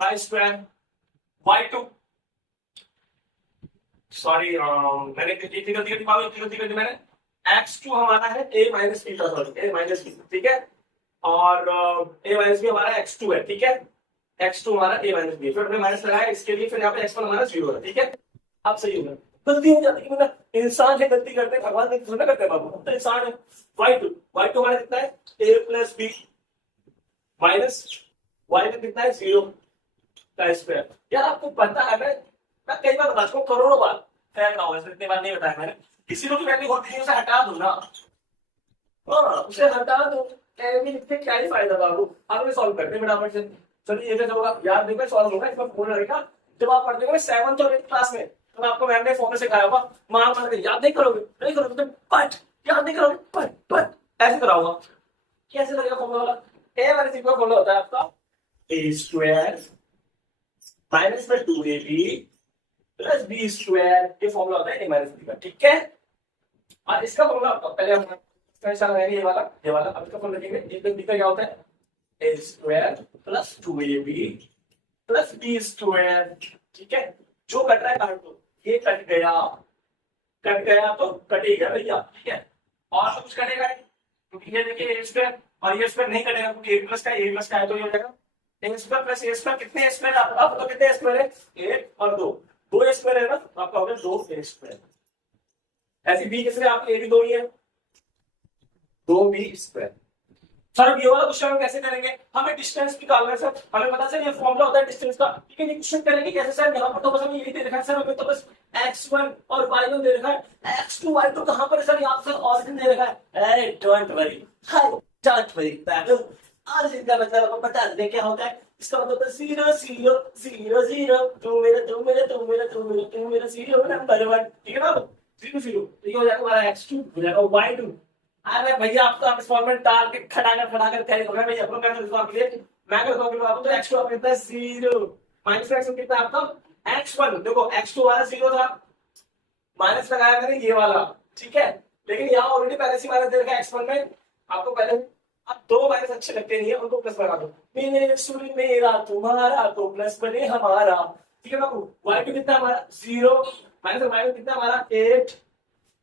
बाई स्क्वायर, y2 सॉरी मैंने गलती कर दी मैंने, x2 हमारा है a माइनस बी का, सॉरी a माइनस बी। ठीक है, और a माइनस बी हमारा x2 है। ठीक है, x2 हमारा a माइनस बी, फिर हमने माइनस लगाया इसके लिए, फिर यहाँ पे x1 हमारा 0 है। ठीक है, अब सही होगा, गलती हो जाती है, इंसान है गलती करते हैं, भगवान ने थोड़ा करते हैं बाबू, तो इंसान है। y2 हमारा कितना है a plus B minus y2 कितना है 0 का स्क्वायर। यार आपको पता है मैं कई बार बता चुका हूं, करोड़ों बार फेंक रहा हूं, इतनी बार नहीं बताया मैंने। किसी को भी वैल्यू होती है उसे हटा दो ना, उसे हटा दो, क्या ही फायदा बाबू। अब सॉल्व करते हैं फटाफट से। चलिए ये कैसे होगा यार, देखो सॉल्व होगा, इसमें फोन लगेगा। जब आप पढ़ते हो 7th और 8th क्लास में, तो आपको मैम ने फॉर्मूला सिखाया होगा, मार के याद नहीं करोगे तो बट याद नहीं करोगे बट ऐसे कराऊंगा। कैसे लगेगा फॉर्मूला वाला, a माइनस b का फॉर्मूला होता है आपका a स्क्वायर माइनस में 2ab प्लस बी स्क्वायर, ये फॉर्मूला होता है a माइनस b का। ठीक है, और इसका फॉर्मूला आपका पहले हम ये वाला अब इसका फॉर्मूला लिखेंगे। a प्लस b का क्या होता है a square plus 2ab plus b square. ठीक है, जो कट रहा है काट दो, ये कट गया तो कटेगा भैया। ठीक है, और कुछ कटेगा क्योंकि ये देखिए a स्क्वायर और ये स्क्वायर नहीं कटेगा, क्योंकि a प्लस का है तो ये हो जाएगा ए स्क्वायर प्लस ए स्क्वायर कितने स्क्वायर आप तो कितने स्क्वायर है 1 और 2 दो स्क्वायर है ना तो आपका हो गया 2 ए स्क्वायर। ऐसी बी किसने आपके ए भी 2 ही है 2 बी स्क्वायर। सर ये वाला क्वेश्चन हम कैसे करेंगे हमें डिस्टेंस निकालना है सर हमें पता चल ये फॉर्मूला होता है डिस्टेंस का ठीक है ये क्वेश्चन करेंगे कैसे सर यहाँ पर तो बस हमें यही दे रखा है सर हमें तो बस x1 और y1 दे रखा है x2 y2 कहां पर है सर यहाँ सर ऑरिजिन दे रखा है अरे don't worry don't worry panel origin का मतलब आपको बता दें क्या होता है इसका मतलब होता है 0 0 0 0 तू मेरा तू मेरा तू मेरा तू मेरा तू मेरा 0 नंबर 1 ठीक है ना 0 0 ये हो जाएगा हमारा x2 हो जाएगा y2। अरे भैया आप तो आप इस फॉर्मेट डाल के खड़ा कर तैयारी हो गया भैया अपना मैं करता हूं आपके लिए मैं करता हूं बाबू तो x2 आप कितना है 0 माइनस x1 कितना है आपका x1 देखो x2 वाला 0 था माइनस लगाया मैंने ये वाला ठीक है लेकिन यहाँ ऑलरेडी पहले से माइनस दे रखा है x1 में आपको पहले अब दो माइनस अच्छे लगते नहीं है उनको प्लस लगा दो मेरे सुन मेरा तुम्हारा तो प्लस बने हमारा ठीक है बाबू y2 कितना हमारा 0 माइनस y1 कितना हमारा 8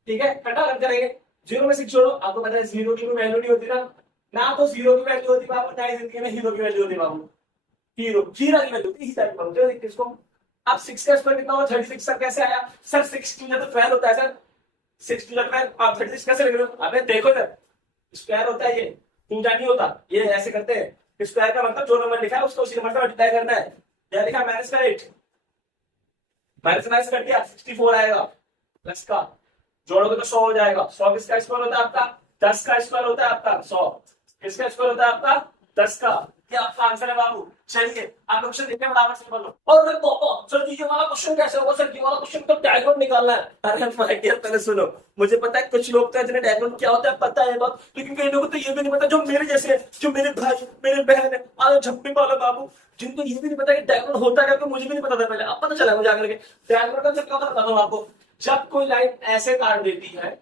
ठीक है कटा रन करेंगे 0 में 6 जोड़ो आपको पता है 0 की वैल्यू नहीं होती ना तो 0 की वैल्यू होती बाबू ना जिंदगी में हीरो की वैल्यू होती बाबू हीरो हीरा की वैल्यू होती हिसाब बाबू जो किसको अब 6 का स्क्वायर कितना हुआ 36 सर कैसे आया सर 6 टू तो 12 होता है सर 6 टू 12 आप 36 कैसे लिख रहे हो अबे देखो इधर स्क्वायर होता है ये टू जा नहीं होता ये ऐसे करते हैं स्क्वायर का मतलब जो नंबर लिखा है उसको उसी नंबर से मल्टीप्लाई करना है क्या लिखा माइनस का 8 माइनस माइनस कर दिया 64 आएगा प्लस का जोड़ोगे तो 100 हो जाएगा 100 किसका स्क्वायर होता है आपका 10 का स्क्वायर होता है आपका 100 किसका स्क्वायर होता है आपका 10 का क्या आपका आंसर है बाबू चलिए आप क्वेश्चन देखते हैं बराबर से बोलो और मैं सर जी ये वाला क्वेश्चन कैसे होगा सर ये वाला क्वेश्चन तो डायग्राम निकालना है अरे माय डियर पहले सुनो मुझे पता है कुछ लोग तो जिन्हें डायग्राम क्या होता है पता है बात लेकिन कई लोगों को तो ये भी नहीं पता जो मेरे जैसे है जो मेरे भाई मेरे बहन है आलो झप्पी वाला बाबू जिनको ये भी नहीं पता कि डायग्राम होता है मुझे भी नहीं पता था पहले अब पता चला मुझे आकर के डायग्राम का क्या बताता हूँ आपको जब कोई लाइन ऐसे काट देती है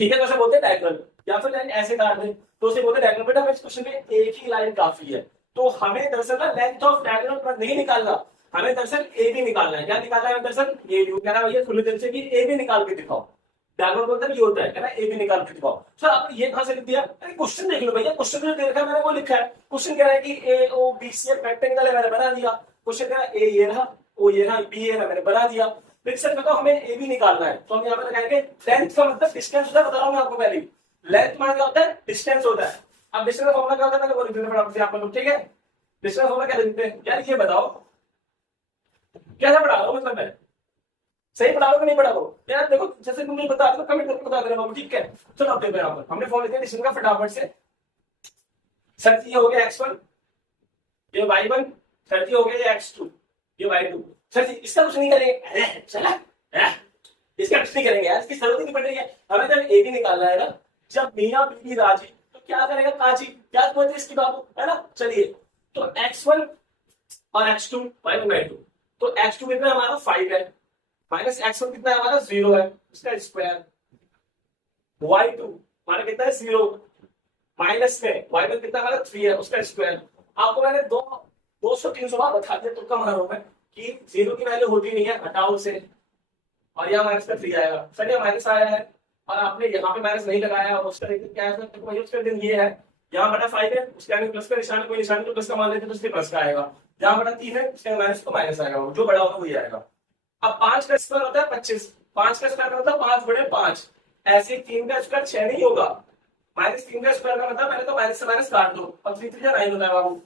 ठीक है वैसे बोलते हैं डायगोनल या फिर लाइन ऐसे काट दे तो उसे बोलते हैं डायगोनल बेटा हमें इस क्वेश्चन में एक ही लाइन काफी है तो हमें दरअसल ना लेंथ ऑफ डायगोनल पर नहीं निकालना हमें दरअसल ए भी निकालना है क्या निकालना है दरअसल ए भी कह रहा भैया खुले दिल से कि ए भी निकाल के दिखाओ डायगोनल मतलब ये होता है कहना ए भी निकाल के दिखाओ सर आपने ये कहां से लिख दिया अरे क्वेश्चन देख लो भैया क्वेश्चन में देखा मैंने वो लिखा है क्वेश्चन कह रहा है कि ए ओ बी सी रेक्टेंगल है मैंने बना दिया क्वेश्चन कह रहा है ए ये रहा ओ ये रहा बी ये रहा मैंने बना दिया पिक्चर में तो हमें ए भी निकालना है तो हम यहाँ पे लगाएंगे लेंथ का मतलब डिस्टेंस होता है बता रहा हूँ मैं आपको पहले लेंथ मान क्या होता है डिस्टेंस होता है अब डिस्टेंस का फॉर्मूला क्या होता है मैंने वो लिख दिया फटाफट से आप लोग ठीक है डिस्टेंस फॉर्मूला क्या लिखते हैं यार ये बताओ कैसा पढ़ा रहा हूँ मतलब मैं सही पढ़ा रहा हूँ कि नहीं पढ़ा रहा हूँ यार देखो जैसे तुम नहीं बता रहे कमेंट करके बता दे रहा हूँ ठीक है चलो अब देखो यहाँ पर हमने फॉर्मूला लिखा डिस्टेंस का फटाफट से सर ये हो गया x1 ये y1 सर ये हो गया ये x2 ये y2 सर जी इसका कुछ नहीं करेंगे चला इसका कुछ नहीं करेंगे यार इसकी जरूरत नहीं पड़ रही है हमें जब ए भी निकालना है ना जब मियां बीवी राजी तो क्या करेगा काजी क्या बोलते इसकी बाबू है ना चलिए तो x1 और x2 y1 y2 तो x2 कितना हमारा 5 है माइनस x1 कितना हमारा 0 है उसका स्क्वायर y2 हमारा कितना है 0 माइनस में y1 कितना हमारा 3 है उसका स्क्वायर आपको मैंने 200-300 बार बता दिया तुक्का मारा हूं मैं कि 0 की वैल्यू होती नहीं है हटाओ से और यहाँ माइनस का 3 आएगा सर ये माइनस आया है और आपने यहाँ पे माइनस नहीं लगाया उसका क्या है तो उसका दिन ये है यहाँ बटा 5 है उसके आगे प्लस का निशान कोई निशान तो प्लस का मान लेते तो उसके प्लस का आएगा यहाँ बटा 3 है उसके माइनस को माइनस आएगा जो बड़ा होगा वही आएगा। अब 5 का स्क्वायर होता है 25 5 का स्क्वायर होता है 5 बड़े 5 ऐसे 3 का स्क्वायर 6 नहीं होगा माइनस 3 का स्क्वायर का मतलब पहले तो माइनस से माइनस काट दो और 3 3 9 होता है बाबू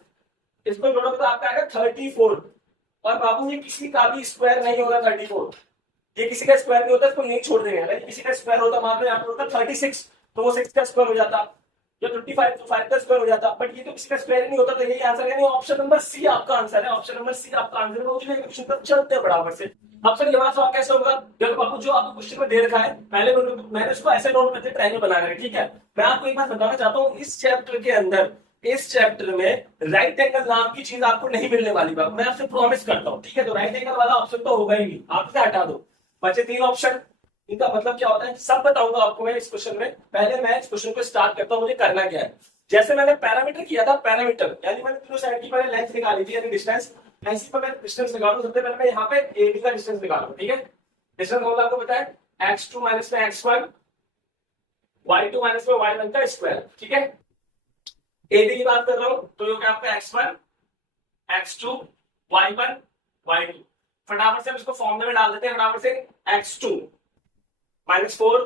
इसको जोड़ोगे तो आपका आएगा 34 और बाबू ये किसी का भी स्क्वायर नहीं होगा 34 ये किसी का स्क्वायर नहीं होता इसको यही छोड़ देंगे अगर किसी का स्क्वायर होता मान लो यहाँ पर होता 36 तो वो 6 का स्क्वायर हो जाता या 25 तो 5 का स्क्वायर हो जाता बट ये तो किसी का स्क्वायर नहीं होता तो यही आंसर है ऑप्शन नंबर सी आपका आंसर है ऑप्शन नंबर सी आपका आंसर है क्वेश्चन तक चलते हैं बराबर से। अब सर ये बात सवाल कैसे होगा जब बाबू जो आपको क्वेश्चन में दे रखा है पहले मैंने उसको ऐसे नोट करके ट्रायंगल बना कर ठीक है मैं आपको एक बात बताना चाहता हूँ इस चैप्टर के अंदर इस चैप्टर में राइट एंगल नाम की चीज आपको नहीं मिलने वाली बात मैं आपसे प्रॉमिस करता हूँ ठीक है तो राइट एंगल वाला ऑप्शन तो होगा ही नहीं आपसे हटा दो बचे 3 ऑप्शन इनका मतलब क्या होता है सब बताऊंगा आपको मैं इस क्वेश्चन में पहले मैं इस क्वेश्चन को स्टार्ट करता हूँ मुझे करना क्या है जैसे मैंने पैरामीटर किया था पैरामीटर यानी मैंने तीनों साइड की मैंने लेंथ निकाली थी यानी डिस्टेंस ऐसी पर मैं डिस्टेंस निकालूं सबसे पहले मैं यहाँ पे ए बी का डिस्टेंस निकालूं ठीक है डिस्टेंस होगा आपको पता है x2 माइनस में x1 y2 माइनस में y1 का स्क्वायर ठीक है एबी की बात कर रहा हूं तो ये क्या आपका x1 x2 y1 y2। फटाफट से हम इसको फॉर्मूले में डाल देते हैं फटाफट से। x2 -4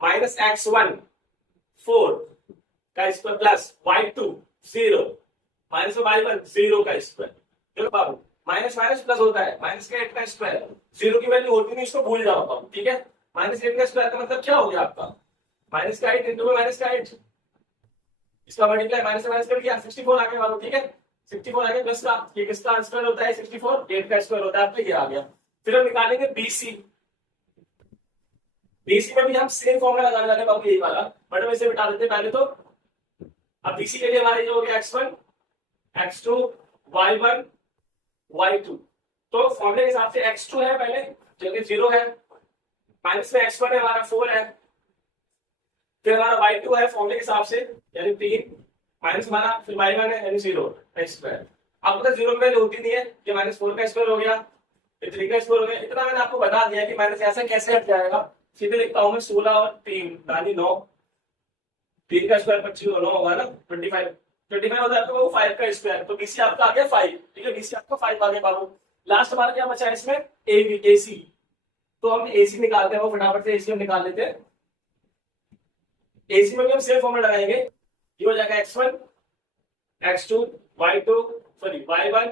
-x1 4 का square plus y2 0 minus y1 0 का स्क्वायर। देखो बाबू माइनस माइनस प्लस होता है, माइनस का 8 का स्क्वायर, जीरो की वैल्यू होती नहीं, इसको भूल जाओ बाबू, ठीक है। -8 का स्क्वायर का मतलब क्या हो गया आपका माइनस का 8 इंटू माइनस का 8, इसका मल्टीप्लाई माइनस से माइनस कर दिया 64 आ गया बाबू, ठीक है। 64 आ गया प्लस का ये किसका स्क्वायर होता है 64, 8 का स्क्वायर होता है आपका, ये आ गया। फिर हम निकालेंगे बीसी। बीसी में भी हम सेम फॉर्मूला लगाने वाले बाबू, यही वाला, बट हम इसे बिठा देते हैं पहले तो। अब बीसी के लिए हमारे जो हो गया x1 x2 y1 y2। तो फॉर्मूले के हिसाब से x2 है पहले जो कि 0 है, माइनस में x1 है हमारा 4 है, फिर हमारा y2 है फॉर्मूले के हिसाब से यानी 3, माइनस हमारा फिर y1 है यानी 0 का स्क्वायर। अब तक 0 की वैल्यू होती नहीं है, ये -4 का स्क्वायर हो गया, ये 3 का स्क्वायर हो गया। इतना मैंने आपको बता दिया कि माइनस ऐसा कैसे हट जाएगा। सीधे लिखता हूं मैं 16 और 3 यानी 9, 3 का स्क्वायर 25 और 9 होगा ना 25, 25 हो जाता है वो 5 का स्क्वायर, तो बीसी आपका आ गया 5, ठीक है। बीसी आपका 5 आ गया बाबू। लास्ट हमारा क्या बचा है इसमें एबी एसी, तो हम एसी निकालते हैं वो फटाफट से, एसी हम निकाल लेते हैं। एसी में भी हम सेम फॉर्मूला लगाएंगे, ये हो जाएगा x1 x2 y2 sorry y1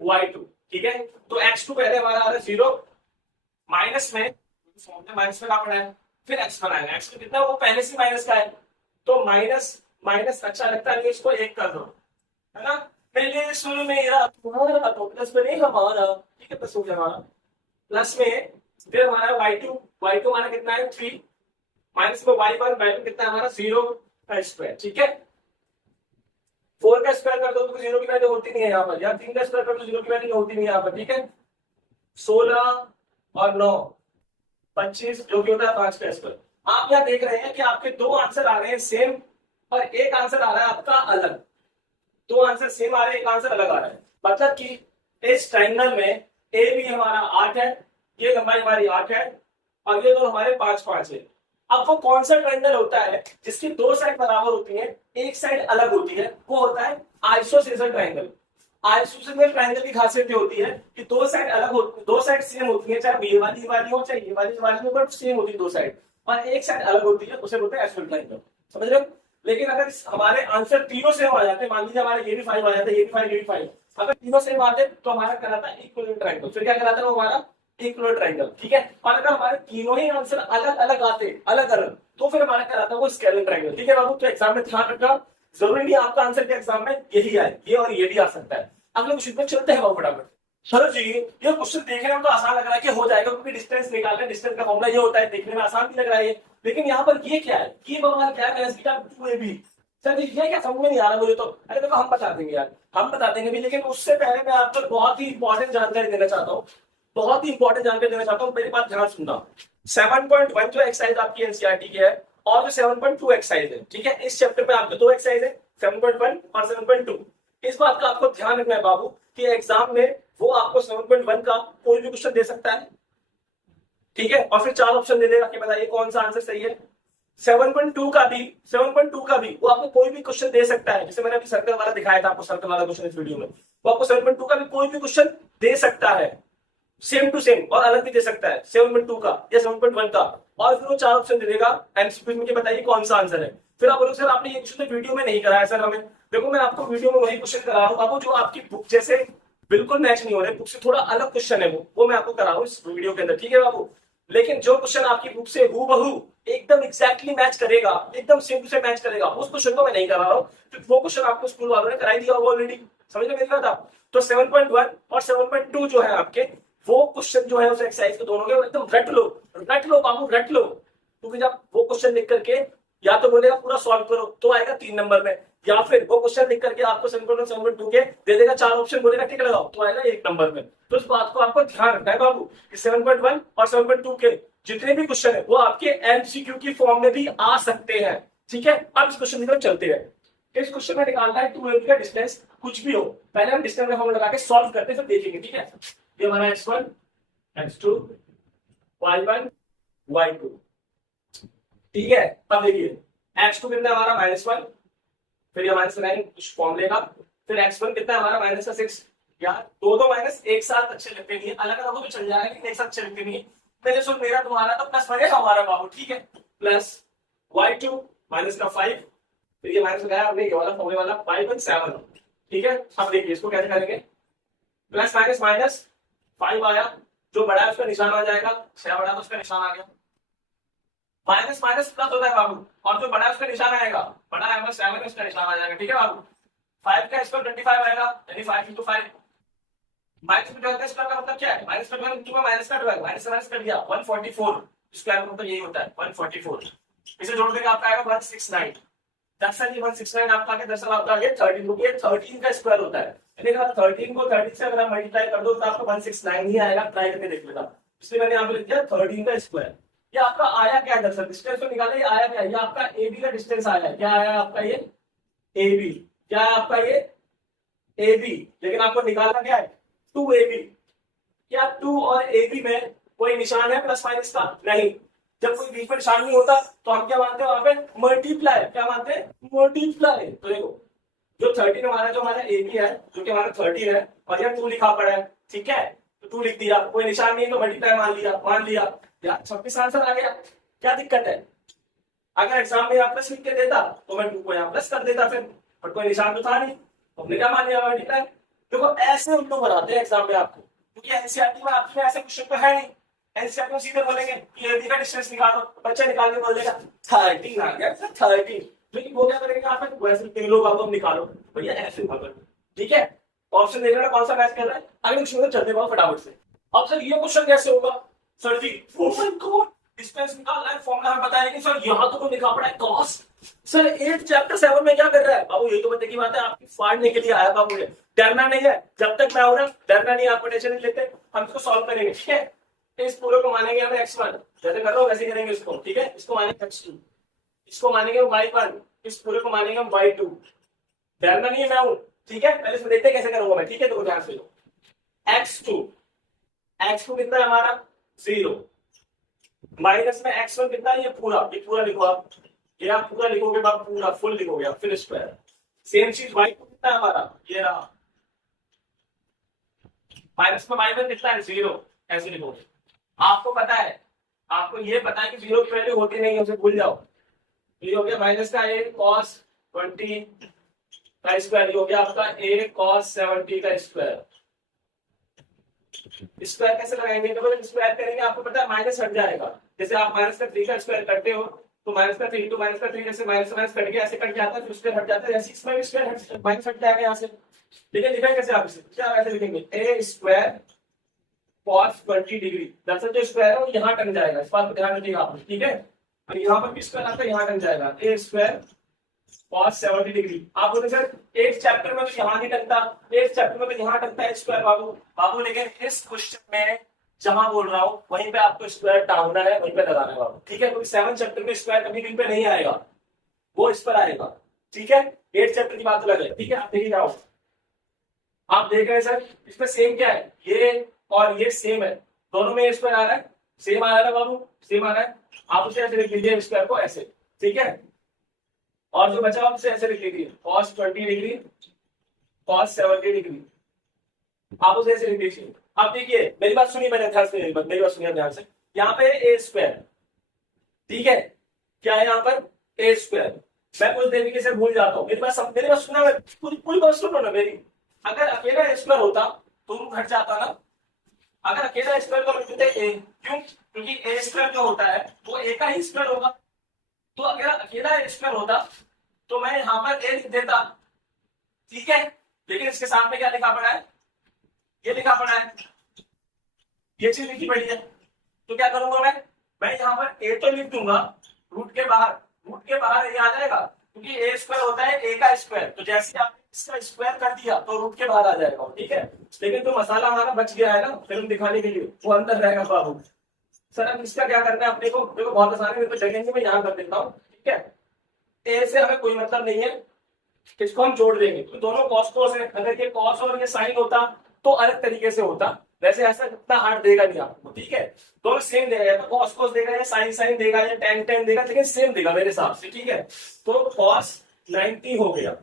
y2, ठीक है। तो x2 पहले हमारा आ रहा है 0, माइनस में फॉर्मूले माइनस में पड़ा है, फिर x1 आएगा, x2 कितना वो पहले से माइनस का है, तो माइनस माइनस अच्छा लगता है इसको 1 कर दो, है ना। पहले शुरू में मेरा तुम्हारा तो प्लस में नहीं हमारा, ठीक है, प्लस हो गया हमारा प्लस में, फिर हमारा y2 हमारा कितना है 3, माइनस में y1 कितना है हमारा 0 का स्क्वायर, ठीक है। 4 का स्क्वायर कर दो तो 0 की वैल्यू होती नहीं है यहाँ पर, या 3 का स्क्वायर कर दो 0 की वैल्यू होती नहीं है यहाँ पर, ठीक है। 16 और 9 25 जो कि होता है 5 का स्क्वायर। आप यहाँ देख रहे हैं कि आपके दो आंसर आ रहे हैं सेम और एक आंसर आ रहा है आपका अलग, दो आंसर सेम आ रहे हैं एक आंसर अलग आ रहा है, मतलब कि इस ट्रायंगल में ए भी हमारा 8 है, ये लंबाई हमारी 8 है और ये दोनों हमारे 5 है। अब वो कौन सा ट्रायंगल होता है जिसकी दो साइड बराबर होती है एक साइड अलग होती है, वो होता है आइसोसेलेस ट्रायंगल। आइसोसेलेस ट्रायंगल की खासियत ये होती है कि दो साइड अलग होती, दो साइड सेम होती है, चाहे ये वाली हो चाहे ये वाली हो, बट सेम होती है दो साइड, और एक साइड अलग होती है, उसे बोलते हैं आइसोसेलेस ट्रायंगल, समझ रहे हो। लेकिन अगर हमारे आंसर तीनों सेम आ जाते हैं, मान लीजिए हमारे ये भी 5 आ जाता है, ये भी 5 ये भी 5, अगर तीनों सेम आते तो हमारा कहलाता है इक्विवेलेंट ट्रायंगल, फिर क्या कहलाता है वो हमारा इक्विवेलेंट ट्रायंगल, ठीक है। और अगर हमारे तीनों ही आंसर अलग अलग आते अलग अलग तो फिर हमारा कहलाता है वो स्केलर ट्रायंगल, ठीक है बाबू। तो एग्जाम में ध्यान रखना, जरूरी नहीं आपका आंसर के एग्जाम में यही आए, ये और ये भी आ सकता है। अगले क्वेश्चन में चलते हैं बाबू फटाफट। चलो जी, ये क्वेश्चन देखने में तो आसान लग रहा है कि हो जाएगा क्योंकि डिस्टेंस निकालना है, डिस्टेंस का फॉर्मूला ये होता है, देखने में आसान भी लग रहा है, लेकिन यहाँ पर ये क्या है, ये बवाल क्या है, सर ये क्या समझ में नहीं आ रहा मुझे तो। अरे देखो हम बता देंगे यार, हम बता देंगे भी, लेकिन उससे पहले मैं आपको बहुत ही इंपॉर्टेंट जानकारी देना चाहता हूँ, बहुत ही इंपॉर्टेंट जानकारी देना चाहता हूँ, मेरी बात ध्यान सुनना। 7.1 जो एक्सरसाइज आपकी एनसीईआरटी की है और जो 7.2 एक्सरसाइज है, ठीक है, इस चैप्टर में आपके दो एक्सरसाइज है 7.1 और 7.2। इस बात का आपको ध्यान रखना है बाबू कि एग्जाम में वो आपको 7.1 का कोई भी क्वेश्चन दे सकता है, ठीक है, और फिर 4 ऑप्शन दे देगा कि बताइए कौन सा आंसर सही है। 7.2 का भी वो आपको कोई भी क्वेश्चन दे सकता है, जैसे मैंने अभी सर्कल वाला दिखाया था आपको, सर्कल वाला क्वेश्चन इस वीडियो में, वो आपको 7.2 का भी कोई भी क्वेश्चन दे सकता है, सेम टू सेम, और अलग भी दे सकता है 7.2 का या 7.1 का, और फिर वो 4 ऑप्शन दे देगा एमसीक्यू में कि बताइए कौन सा आंसर है। फिर आप बोलोगे सर आपने ये क्वेश्चन वीडियो में नहीं कराया सर हमें, देखो मैं आपको वीडियो में वही क्वेश्चन करा रहा हूँ आपको, जो आपकी बुक जैसे बिल्कुल मैच नहीं हो रहे, बुक से थोड़ा अलग क्वेश्चन है वो मैं आपको करा रहा हूँ इस वीडियो के अंदर, ठीक है बाबू। लेकिन जो क्वेश्चन आपकी बुक से हूबहू एकदम एग्जैक्टली मैच करेगा, एकदम सेम टू सेम मैच करेगा, उस क्वेश्चन को मैं नहीं करा रहा हूँ, तो वो क्वेश्चन आपको स्कूल वालों ने कराई दिया होगा ऑलरेडी, समझ में मेरी बात आप। तो 7.1 और 7.2 जो है आपके, वो क्वेश्चन जो है उस एक्सरसाइज को दोनों के एकदम रट लो बाबू, रट लो, क्योंकि जब वो क्वेश्चन लिख करके या तो बोलेगा पूरा सॉल्व करो तो आएगा 3 नंबर में, या फिर वो क्वेश्चन लिख करके आपको 7.1 के दे देगा 4 ऑप्शन, बोलेगा टिक लगाओ तो आएगा 1 नंबर में। तो इस बात को आपको ध्यान रखना है बाबू कि 7.1 और 7.2 के जितने भी क्वेश्चन है वो आपके एमसीक्यू की फॉर्म में भी आ सकते हैं, ठीक है। अब इस क्वेश्चन की तरफ चलते हैं। इस क्वेश्चन में निकालना है 2 का डिस्टेंस, कुछ भी हो, पहले हम डिस्टेंस का फॉर्मूला लगा के सॉल्व करते हैं, फिर देखेंगे, ठीक है। ये हमारा x1 x2 y1 y2, ठीक है। अब देखिए x2 कितना हमारा -1, फिर ये माइनस लगाएंगे कुछ फॉर्मूले का, फिर x1 कितना है हमारा माइनस का 6। यार दो माइनस एक साथ अच्छे लगते नहीं है, अलग अलग भी चल जाएगा लेकिन एक साथ अच्छे लगते नहीं है। मेरे सुन मेरा तुम्हारा तो प्लस बनेगा हमारा बाबू, ठीक है, प्लस y2 माइनस का 5, फिर ये माइनस लगाया हमने ये वाला होने वाला 5/7, ठीक है। अब देखिए इसको कैसे करेंगे, प्लस माइनस माइनस 5 आया, जो बड़ा है उसका निशान आ जाएगा, 6 बड़ा तो उसका निशान आ गया, माइनस माइनस प्लस होता है बाबू, और जो बड़ा है उसका निशान आएगा, बड़ा है 7 उसका निशान आ जाएगा, ठीक है बाबू। 5 का स्क्वायर 25 आएगा, यानी 5 × 5, माइनस का 12 का स्क्वायर का मतलब क्या है, माइनस का 12 × माइनस का 12, माइनस से माइनस कर दिया 144, स्क्वायर का मतलब यही होता है 144, इसे जोड़ देंगे आपका आएगा 169। दरअसल ये 169 आपका आगे, दरअसल आपका आगे 13, क्योंकि ये 13 का स्क्वायर होता है, यानी अगर 13 को 30 से अगर आप मल्टीप्लाई कर दो तो आपको 169 ही आएगा, ट्राई करके देख लेना। इसलिए मैंने यहाँ पे लिख दिया 13 का स्क्वायर। ये आपका आया क्या है, दरअसल डिस्टेंस तो निकाले, आया क्या है, ये आपका AB का डिस्टेंस आया है, क्या आया आपका ये AB, क्या है आपका ये AB, लेकिन आपको निकालना क्या है 2AB। क्या 2 और AB में कोई निशान है प्लस माइनस का, नहीं। जब कोई बीच में निशान नहीं होता तो हम क्या मानते हैं वहां पे, मल्टीप्लाई, क्या मानते हैं, मल्टीप्लाई। तो देखो जो 13 हमारा, जो हमारा AB है, जो कि हमारा 13 है, और ये 2 लिखा पड़ा है, ठीक है, तो 2 लिख दिया, कोई निशान नहीं तो मल्टीप्लाई मान लिया यार 26 आंसर आ गया, क्या दिक्कत है। अगर एग्जाम में यहाँ प्लस लिख के देता तो मैं 2 को यहाँ प्लस कर देता फिर, पर कोई निशान तो था नहीं, तो हमने क्या मान लिया मल्टीप्लाई। देखो ऐसे हम लोग बनाते हैं एग्जाम में आपको, क्योंकि एनसीईआरटी में आपके ऐसे क्वेश्चन तो है नहीं, एनसीईआरटी में सीधे बोलेंगे कि AB का डिस्टेंस निकालो, बच्चा निकाल के बोल देगा 13 आ गया, 13, लेकिन वो क्या करेंगे आप वैसे तीन लोग आप निकालो भैया ऐसे निकालो, ठीक है। ऑप्शन देख रहे कौन सा मैच कर रहा है, अगले क्वेश्चन में चलते बहुत फटाफट से। अब सर ये क्वेश्चन कैसे होगा, sir ji oh my god distance निकालना है, फॉर्मूला हमें पता है, लेकिन सर यहाँ तो लिखा पड़ा है cos। सर 8 चैप्टर 7 में क्या कर रहा है बाबू, यही तो बता की बात है, आपकी फाड़ने के लिए आया बाबू, मुझे डरना नहीं है, जब तक मैं हूं ना डरना नहीं, आप टेंशन नहीं लेते, हम इसको सॉल्व करेंगे, ठीक है। इस पूरे को मानेंगे हमें x1, जैसे कर रहा हूं वैसे करेंगे इसको, ठीक है। इसको मानेंगे x2, इसको मानेंगे y1, इस पूरे को मानेंगे हम y2, डरना नहीं है, मैं हूं, ठीक है। पहले इसमें देखते हैं कैसे करूंगा मैं, ठीक है। तो ध्यान से लो, x2 कितना है हमारा 0, माइनस में x1 कितना है, ये पूरा लिखो आप, ये आप पूरा लिखोगे, बाप पूरा फुल लिखोगे आप, फिर स्क्वायर। सेम चीज y2 कितना है हमारा, ये रहा, माइनस में y1 कितना है 0, ऐसे लिखोगे। आपको पता है, आपको ये पता है कि 0 की वैल्यू होती नहीं है, उसे भूल जाओ। ये हो गया माइनस का a cos 20 का स्क्वायर, हो गया आपका a cos 70 का स्क्वायर। स्क्वायर कैसे लगाएंगे, जब स्क्वायर करेंगे आपको पता है माइनस हट जाएगा, जैसे आप माइनस का 3 का स्क्वायर करते हो तो माइनस का 3 × माइनस का 3, जैसे माइनस माइनस कट गया ऐसे कट जाता है, फिर स्क्वायर हट जाता है, ऐसे इसमें भी स्क्वायर माइनस हट जाएगा यहाँ से, लेकिन लिखेंगे कैसे आप इसे, क्या ऐसे लिखेंगे a स्क्वायर cos 20 डिग्री, दरअसल जो स्क्वायर है वो यहाँ टंग जाएगा, इस बात पर ध्यान रखिएगा आप, ठीक है। और यहाँ पर भी स्क्वायर आता है, यहाँ टंग जाएगा, a स्क्वायर cos 70 डिग्री। आप बोलते सर एक चैप्टर में तो यहाँ नहीं टंगता, एक चैप्टर में तो यहाँ टंगता है स्क्वायर बाबू, लेकिन इस क्वेश्चन में जहां बोल रहा हूँ वहीं पे आपको स्क्वायर टांगना है, वहीं पे लगाना है बाबू, ठीक है। क्योंकि 7 चैप्टर में स्क्वायर कभी कहीं पे नहीं आएगा, वो इस पर आएगा, ठीक है। 8 चैप्टर की बात अलग है, ठीक है। आप देखिए जाओ, आप देख रहे हैं सर इसमें सेम क्या है, ये और ये सेम है, दोनों में स्क्वायर आ रहा है, सेम आ रहा है बाबू, सेम आ रहा है। आप उसे ऐसे लिख लीजिए स्क्वायर को ऐसे, ठीक है। और जो बचा उसे ऐसे लिख लीजिए cos 20 डिग्री cos 70 डिग्री, आप उसे ऐसे लिख लीजिए। अब देखिए मेरी बात सुनिए, मैंने ध्यान से मेरी बात सुनिए ध्यान से, यहाँ पे a स्क्वायर, ठीक है, क्या है यहाँ पर a स्क्वायर, मैं कुछ तरीके से भूल जाता हूँ, मेरी बात सुनना, पूरी बात सुनो ना मेरी। अगर अकेला स्क्वायर होता तो घट जाता ना, अगर अकेला स्क्वायर को लिखते a, क्यों, क्योंकि a स्क्वायर जो होता है वो a का ही स्क्वायर होगा, तो अगर अकेला स्क्वायर होता तो मैं यहाँ पर a लिख देता, ठीक है। लेकिन इसके साथ में क्या लिखा पड़ा है, ये लिखा पड़ा है, ये चीज लिखी पड़ी है, तो क्या करूंगा मैं यहाँ पर a तो लिख दूंगा, रूट के बाहर ये आ जाएगा, क्योंकि a स्क्वायर होता है a का स्क्वायर, तो जैसे आपने इसका स्क्वायर कर दिया तो रूट के बाहर आ जाएगा, ठीक है। लेकिन तो मसाला हमारा बच गया है ना फिल्म दिखाने के लिए, वो अंदर रहेगा बाबू। सर अब इसका क्या करना है अपने को, देखो बहुत आसान है, तो जगह मैं यहाँ कर देता हूँ, ठीक है। a से हमें कोई मतलब नहीं है, इसको हम जोड़ देंगे, तो दोनों कॉस है, अगर ये कॉस और ये साइन होता तो अलग तरीके से होता, वैसे ऐसा इतना हार्ड देगा नहीं आपको, ठीक है। दोनों सेम देगा, या तो कॉस देगा या साइन देगा या टेन देगा, लेकिन सेम देगा मेरे हिसाब से, ठीक है। तो cos 90 हो गया,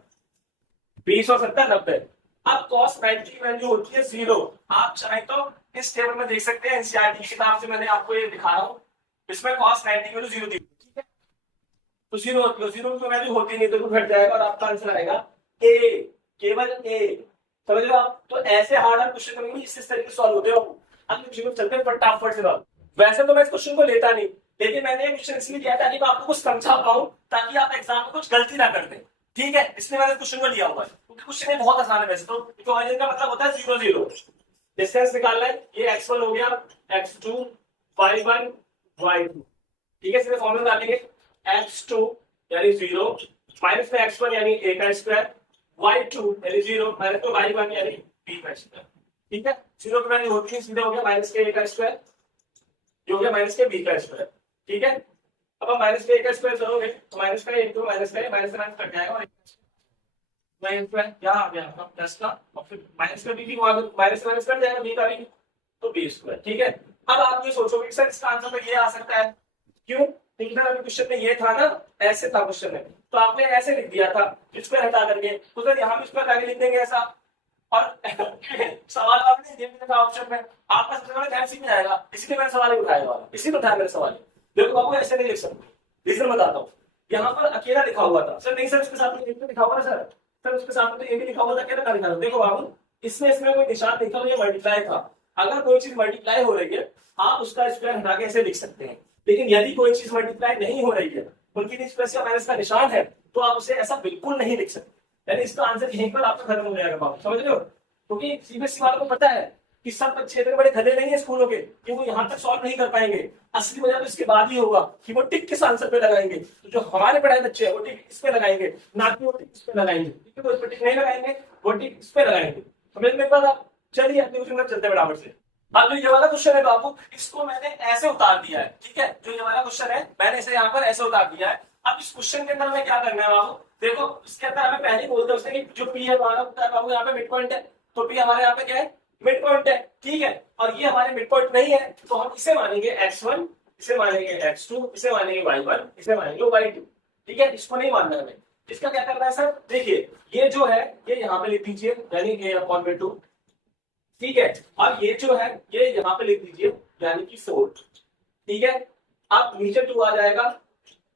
20 और 70 90। अब cos 90 की वैल्यू होती है 0। आप चाहे तो इस टेबल में देख सकते हैं, एनसीईआरटी की किताब से मैंने आपको ये दिखा रहा हूँ, इसमें cos 90 की वैल्यू 0 दी, ठीक है। तो 0 होती है, 0 की वैल्यू होती नहीं तो घट जाएगा और आपका आंसर आएगा ए, केवल ए। समझ लो आप। तो ऐसे हार्ड क्वेश्चन करेंगे इस तरीके से सॉल्व होते हो। अब क्वेश्चन चलते हैं फटाफट से सॉल्व। वैसे तो मैं इस क्वेश्चन को लेता नहीं, लेकिन मैंने ये क्वेश्चन इसलिए लिया ताकि मैं आपको कुछ समझा पाऊं, ताकि आप एग्जाम में कुछ गलती ना कर दें, ठीक है। इसलिए मैंने क्वेश्चन को लिया हुआ है, क्योंकि क्वेश्चन ये बहुत आसान है। वैसे तो ऑरिजिन का मतलब होता है 0 0। डिस्टेंस निकालना है, ये x1 हो गया, x2 y1 y2, ठीक है। इसमें फॉर्मूला डालेंगे, x2 यानी 0 माइनस में x1 यानी a का स्क्वायर, y2 यानी 0 माइनस में y1 यानी b का स्क्वायर, ठीक है। 0 की वैल्यू होती है, सीधे हो गया माइनस के a का स्क्वायर, जो हो गया माइनस के b का स्क्वायर, ठीक है। अब हम माइनस के a का स्क्वायर करोगे तो माइनस का a तो माइनस का माइनस से माइनस कट जाएगा, और माइनस स्क्वायर क्या आ गया आपका प्लस का, और फिर माइनस का b भी माइनस से माइनस कट जाएगा, b का भी तो b स्क्वायर, ठीक है। अब आप ये सोचोगे सर इसका आंसर तो ये आ सकता है, क्यों? क्योंकि अभी क्वेश्चन में ये था ना, ऐसे था क्वेश्चन में, तो आपने ऐसे लिख दिया था स्क्वायर हटा करके, तो सर यहाँ भी स्क्वायर आगे लिख देंगे ऐसा। और सवाल आपने ये भी लिखा ऑप्शन में, आपका सबसे बड़ा ध्यान इसी में आएगा, इसलिए मैंने सवाल ही उठाया वाला, इसी में उठाया मेरे सवाल। देखो बाबू ऐसे नहीं लिख सकते, रीजन बताता हूँ। यहाँ पर अकेला लिखा हुआ था सर, नहीं सर उसके साथ में लिखा हुआ था सर उसके साथ में तो ये भी लिखा हुआ था, अकेला का लिखा था। देखो बाबू इसमें कोई निशान नहीं था, तो ये मल्टीप्लाई था। अगर कोई चीज मल्टीप्लाई हो रही है, आप उसका स्क्वायर हटा के ऐसे लिख सकते हैं, लेकिन यदि कोई चीज मल्टीप्लाई नहीं हो रही है, बल्कि इस प्लस या माइनस का निशान है, तो आप उसे ऐसा बिल्कुल नहीं लिख सकते। यानी इसका आंसर यहीं पर आपका खत्म हो जाएगा बाबू, समझ रहे हो। क्योंकि सीबीएसई वालों को पता है कि सब बच्चे इतने बड़े धने नहीं है स्कूलों के कि वो यहाँ तक सॉल्व नहीं कर पाएंगे। असली वजह तो इसके बाद ही होगा कि वो टिक किस आंसर पे लगाएंगे। तो जो हमारे पढ़ाए बच्चे हैं वो टिक इस पे लगाएंगे, ना कि वो टिक इस पे लगाएंगे, ठीक है। वो इस पे टिक नहीं लगाएंगे, वो टिक इस पे लगाएंगे। समझ में बात आप। चलिए अपने क्वेश्चन पर चलते हैं बराबर से। अब जो ये वाला क्वेश्चन है बाबू, इसको मैंने ऐसे उतार दिया है, ठीक है। जो ये वाला क्वेश्चन है मैंने इसे यहाँ पर ऐसे उतार दिया है। अब इस क्वेश्चन के अंदर हमें क्या करना है बाबू, देखो इसके अंदर हमें पहले बोलते हैं उसने कि जो पी है हमारा बाबू यहाँ पे मिड पॉइंट है, तो पी हमारे यहाँ पे क्या है, मिड पॉइंट है, ठीक है। और ये हमारे मिड पॉइंट नहीं है, तो हम इसे मानेंगे x1, इसे मानेंगे x2, इसे मानेंगे y1, इसे मानेंगे y2, ठीक है। इसको नहीं मानना है। इसका क्या करना है सर, देखिए ये जो है ये यहाँ पे लिख दीजिए, यानी a/2, ठीक है। और ये जो है ये यहाँ पे लिख दीजिए, यानी कि 4, ठीक है। अब नीचे 2 आ जाएगा,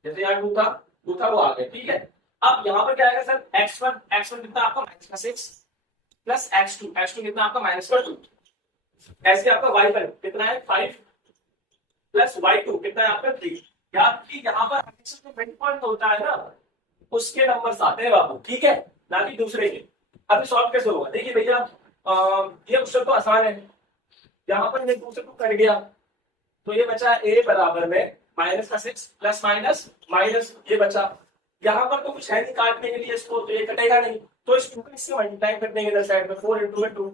जैसे यहाँ 2 था वो आ गया, ठीक है। अब यहाँ पर क्या आएगा सर, x1 कितना आपका -6 प्लस x2 कितना आपका -2, ऐसे आपका y1 कितना है 5 प्लस y2 कितना है आपका 3। याद कि यहाँ पर हमेशा जो मिड पॉइंट होता है ना, उसके नंबर्स आते हैं बाबू, ठीक है, ना कि दूसरे के। अभी सॉल्व कैसे होगा, देखिए भैया ये क्वेश्चन तो आसान है। यहाँ पर दूसरे को कर गया तो ये बचा a बराबर में -6 प्लस माइनस ये बचा। यहाँ पर तो कुछ है नहीं काटने के लिए इसको, तो ये कटेगा नहीं, तो इस 2 को इससे मल्टीप्लाई कर देंगे इधर साइड में, 4 × 2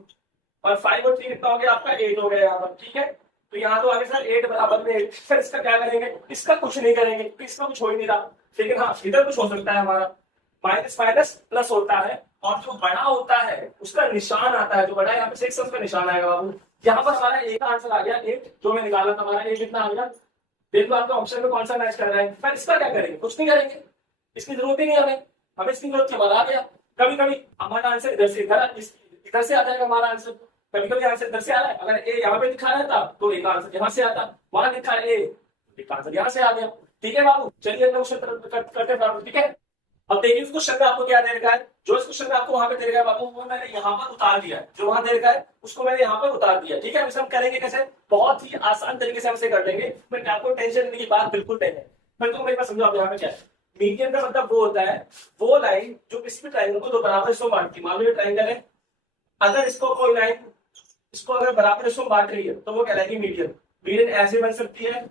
और 5 और 3 कितना हो गया आपका 8 हो गया यहाँ पर, ठीक है। तो यहाँ तो आगे सर 8 बराबर में 8, सर इसका क्या करेंगे, इसका कुछ नहीं करेंगे, तो इसका कुछ हो ही नहीं रहा। लेकिन हाँ इधर कुछ हो सकता है हमारा, माइनस प्लस होता है, और जो बड़ा होता है उसका निशान आता है, जो बड़ा यहाँ पे 6 उसका निशान आएगा बाबू। यहाँ पर हमारा ए का आंसर आ गया 8, जो मैं निकाला था हमारा ए कितना आ गया। देख लो आपका ऑप्शन में कौन सा मैच कर रहा है, पर इसका क्या करेंगे, कुछ नहीं करेंगे, इसकी जरूरत ही नहीं हमें इसकी जरूरत है, आ गया। कभी कभी हमारा आंसर इधर से इधर से आ जाएगा हमारा आंसर, कभी कभी आंसर इधर से आ रहा है। अगर ए यहाँ पे लिखा रहता तो एक आंसर यहाँ से आता, वहां लिखा है ए, एक आंसर यहाँ से आ गया, ठीक है बाबू। चलिए क्वेश्चन करते, ठीक है। अब देखिए इस क्वेश्चन में आपको क्या दे रखा है, जो इस क्वेश्चन में आपको वहां पे दे रखा है बाबू, वो मैंने यहाँ पर उतार दिया है, जो वहां दे रखा है उसको मैंने यहाँ पर उतार दिया, ठीक है। हम करेंगे कैसे, बहुत ही आसान तरीके से हमसे कर लेंगे, बट आपको टेंशन लेने की बात बिल्कुल नहीं है। मैं तो मेरे पास समझाओ यहाँ पे क्या है। मीडियन का मतलब वो होता है वो लाइन जो किसी भी ट्रायंगल को दो बराबर हिस्सों बांटती है। मान लो ये ट्रायंगल है, अगर इसको कोई लाइन इसको अगर बराबर हिस्सों बांट रही है तो वो कहलाएगी मीडियन। मीडियन ऐसे बन सकती है,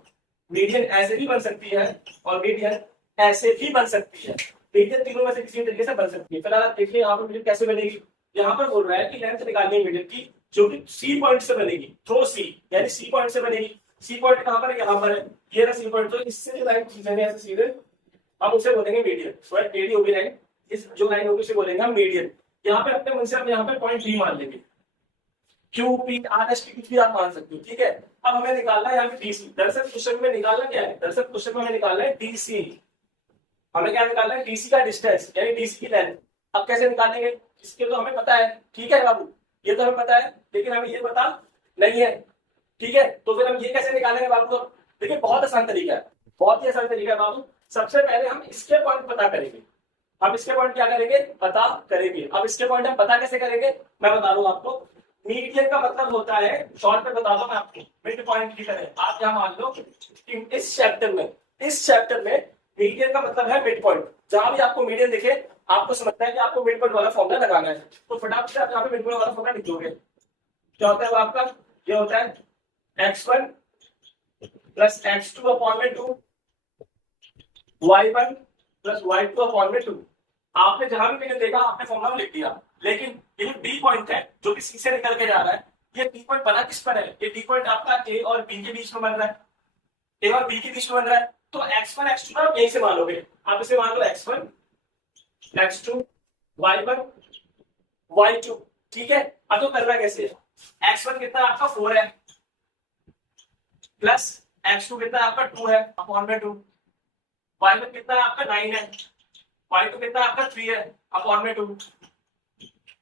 मीडियन ऐसे भी बन सकती है, और मीडियन ऐसे भी बन सकती है। मीडियन तीनों में से किसी तरीके से बन सकती है। फिलहाल आप देखिए यहाँ पर मीडियन कैसे बनेगी। यहाँ पर बोल रहा है कि लेंथ निकालनी है मीडियन की, जो कि सी पॉइंट से बनेगी, थ्रो सी, यानी सी पॉइंट से बनेगी। सी पॉइंट कहां पर है, यहाँ पर है, ये रहा सी पॉइंट। तो इससे जो लाइन खींचेंगे ऐसे सीधे, हम उसे बोलेंगे मीडियन। सो एडी होगी लाइन, इस जो लाइन होगी उसे बोलेंगे हम मीडियन। यहाँ पे अपने मन से हम यहाँ पे पॉइंट बी मान लेंगे, Q P R S T कुछ भी आप मान सकते हो, ठीक है। अब हमें निकालना है यहाँ पे डीसी। दरअसल क्वेश्चन में निकालना क्या है, दरअसल क्वेश्चन में हमें निकालना है डीसी। हमें क्या निकालना है, डीसी का डिस्टेंस, यानी डीसी की लेंथ। अब कैसे निकालेंगे, इसके तो हमें पता है, ठीक है बाबू, ये तो हमें पता है, लेकिन हमें ये पता नहीं है, ठीक है। तो फिर हम ये कैसे निकालेंगे बाबू? देखिए बहुत आसान तरीका है, बहुत ही आसान तरीका है बाबू। सबसे पहले हम इसके पॉइंट पता करेंगे। हम इसके पॉइंट क्या करेंगे? पता करेंगे। अब इसके पॉइंट हम पता कैसे करेंगे, मैं बता दूं आपको। मीडियन का मतलब होता है, शॉर्ट में बता दो मैं आपको, मिड पॉइंट की तरह। आप यहाँ मान लो इस चैप्टर में मीडियन का मतलब है मिड पॉइंट। जहां भी आपको मीडियन दिखे, आपको समझता है कि आपको मिड पॉइंट वाला फॉर्मूला लगाना है, तो फटाफट से आप यहाँ पे मिड पॉइंट वाला फॉर्मूला लिख दोगे। क्या होता है वो आपका? ये होता है x1 प्लस x2 अपॉन में 2, y1 प्लस y2 अपॉन में 2। आपने जहां भी मैंने देखा आपने फॉर्मूला लिख दिया, लेकिन ये डी पॉइंट है जो कि सी से निकल के जा रहा है, ये डी पॉइंट बना किस पर है? ये डी पॉइंट आपका ए और बी के बीच में बन रहा है, ए और बी के बीच में बन रहा है। तो x1 x2 ना यही से मान लोगे, आप इसे मान लो x1 x2 y1 y2, ठीक है। अब तो करना कैसे है? x1 कितना आपका 4 है, प्लस x2 कितना आपका 2 है अपॉन में 2, y1 कितना आपका 9 है, y2 कितना आपका 3 है अपॉन में 2,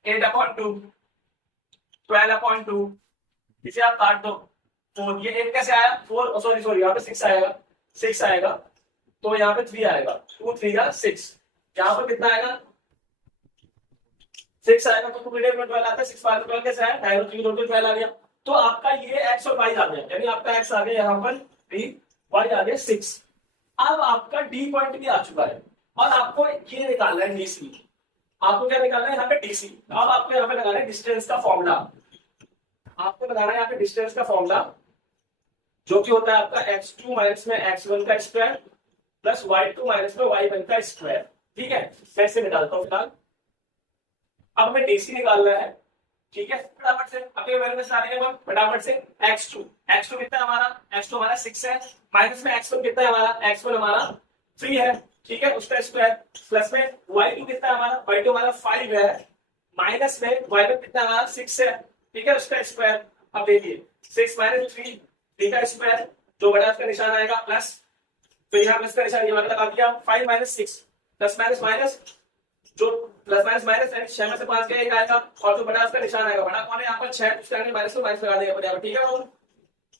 8 अपॉन 2, 12 अपॉन 2। इसे आप काट दो, 4, ये 8 कैसे आया? 4, सॉरी यहाँ पे 6 आएगा, 6 आएगा, तो यहाँ पे 3 आएगा, 2 3 का 6, यहाँ पर कितना आएगा? 6 आएगा, तो 2 में 12 आता है, 6 बार 12 कैसे आया? 9 और 3 जोड़ के 12 आ गया। तो आपका ये x और y आ गया, यानी आपका x आ गया यहाँ पर 3, y आ गया 6। अब आपका डी पॉइंट भी आ चुका है और आपको ये निकालना है डीसी। आपको क्या निकालना है यहाँ पे? डीसी। अब आपको यहाँ पे लगाना है डिस्टेंस का फॉर्मूला। आपको लगाना है यहाँ पे डिस्टेंस का फॉर्मूला, जो कि होता है आपका x2 माइनस में x1 का स्क्वायर प्लस y2 माइनस में y1 का स्क्वायर, ठीक है। मैं इसे निकालता हूँ फिलहाल। अब हमें डीसी निकालना है, ठीक है। फटाफट से अपने मेरे में सारे हैं, फटाफट से x2 कितना है हमारा? x2 हमारा 6 है, माइनस में x1 कितना है हमारा? x1 हमारा 3 है, ठीक है, उसका स्क्वायर, प्लस में y2 कितना है हमारा? y2 हमारा 5 है, माइनस में y1 कितना है हमारा? 6 है, ठीक है, उसका स्क्वायर। अब देखिए 6 माइनस 3 का स्क्वायर, जो बड़ा उसका निशान आएगा प्लस, तो यहाँ प्लस का निशान ये वाला लगा दिया, 5 माइनस 6 प्लस माइनस माइनस, जो प्लस माइनस माइनस है, 6 में से 5 गया 1 आएगा, और जो बड़ा उसका निशान आएगा, बड़ा कौन है यहाँ पर? 6, उसके आगे माइनस में माइनस लगा देगा बराबर, ठीक है बाबू।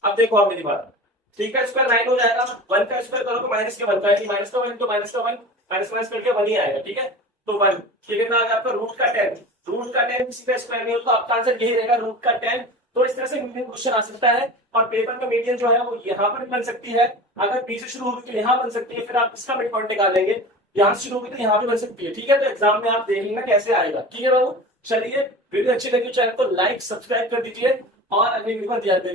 अब देखो आप मेरी बात, 3 का स्क्वायर 9 हो जाएगा, 1 का स्क्वायर करो तो माइनस के 1 का है, माइनस का 1 तो माइनस का 1, माइनस माइनस करके 1 ही आएगा, ठीक है। तो 1, ठीक है ना, आ गया आपका रूट का 10, रूट का 10 किसी का स्क्वायर नहीं हो, तो आपका आंसर यही रहेगा, रूट का 10। तो इस तरह से मीडियन क्वेश्चन आ सकता है, और पेपर का मीडियन जो है वो यहाँ पर बन सकती है, अगर बी से शुरू होगी तो यहाँ बन सकती है, फिर आप इसका मिड पॉइंट निकालेंगे, यहाँ से शुरू होगी तो यहाँ पे बन सकती है, ठीक है। तो एग्जाम में आप देख लेना कैसे आएगा, ठीक है बाबू। चलिए, वीडियो अच्छी लगी चैनल को लाइक सब्सक्राइब कर दीजिए और अगली वीडियो पर ध्यान दें।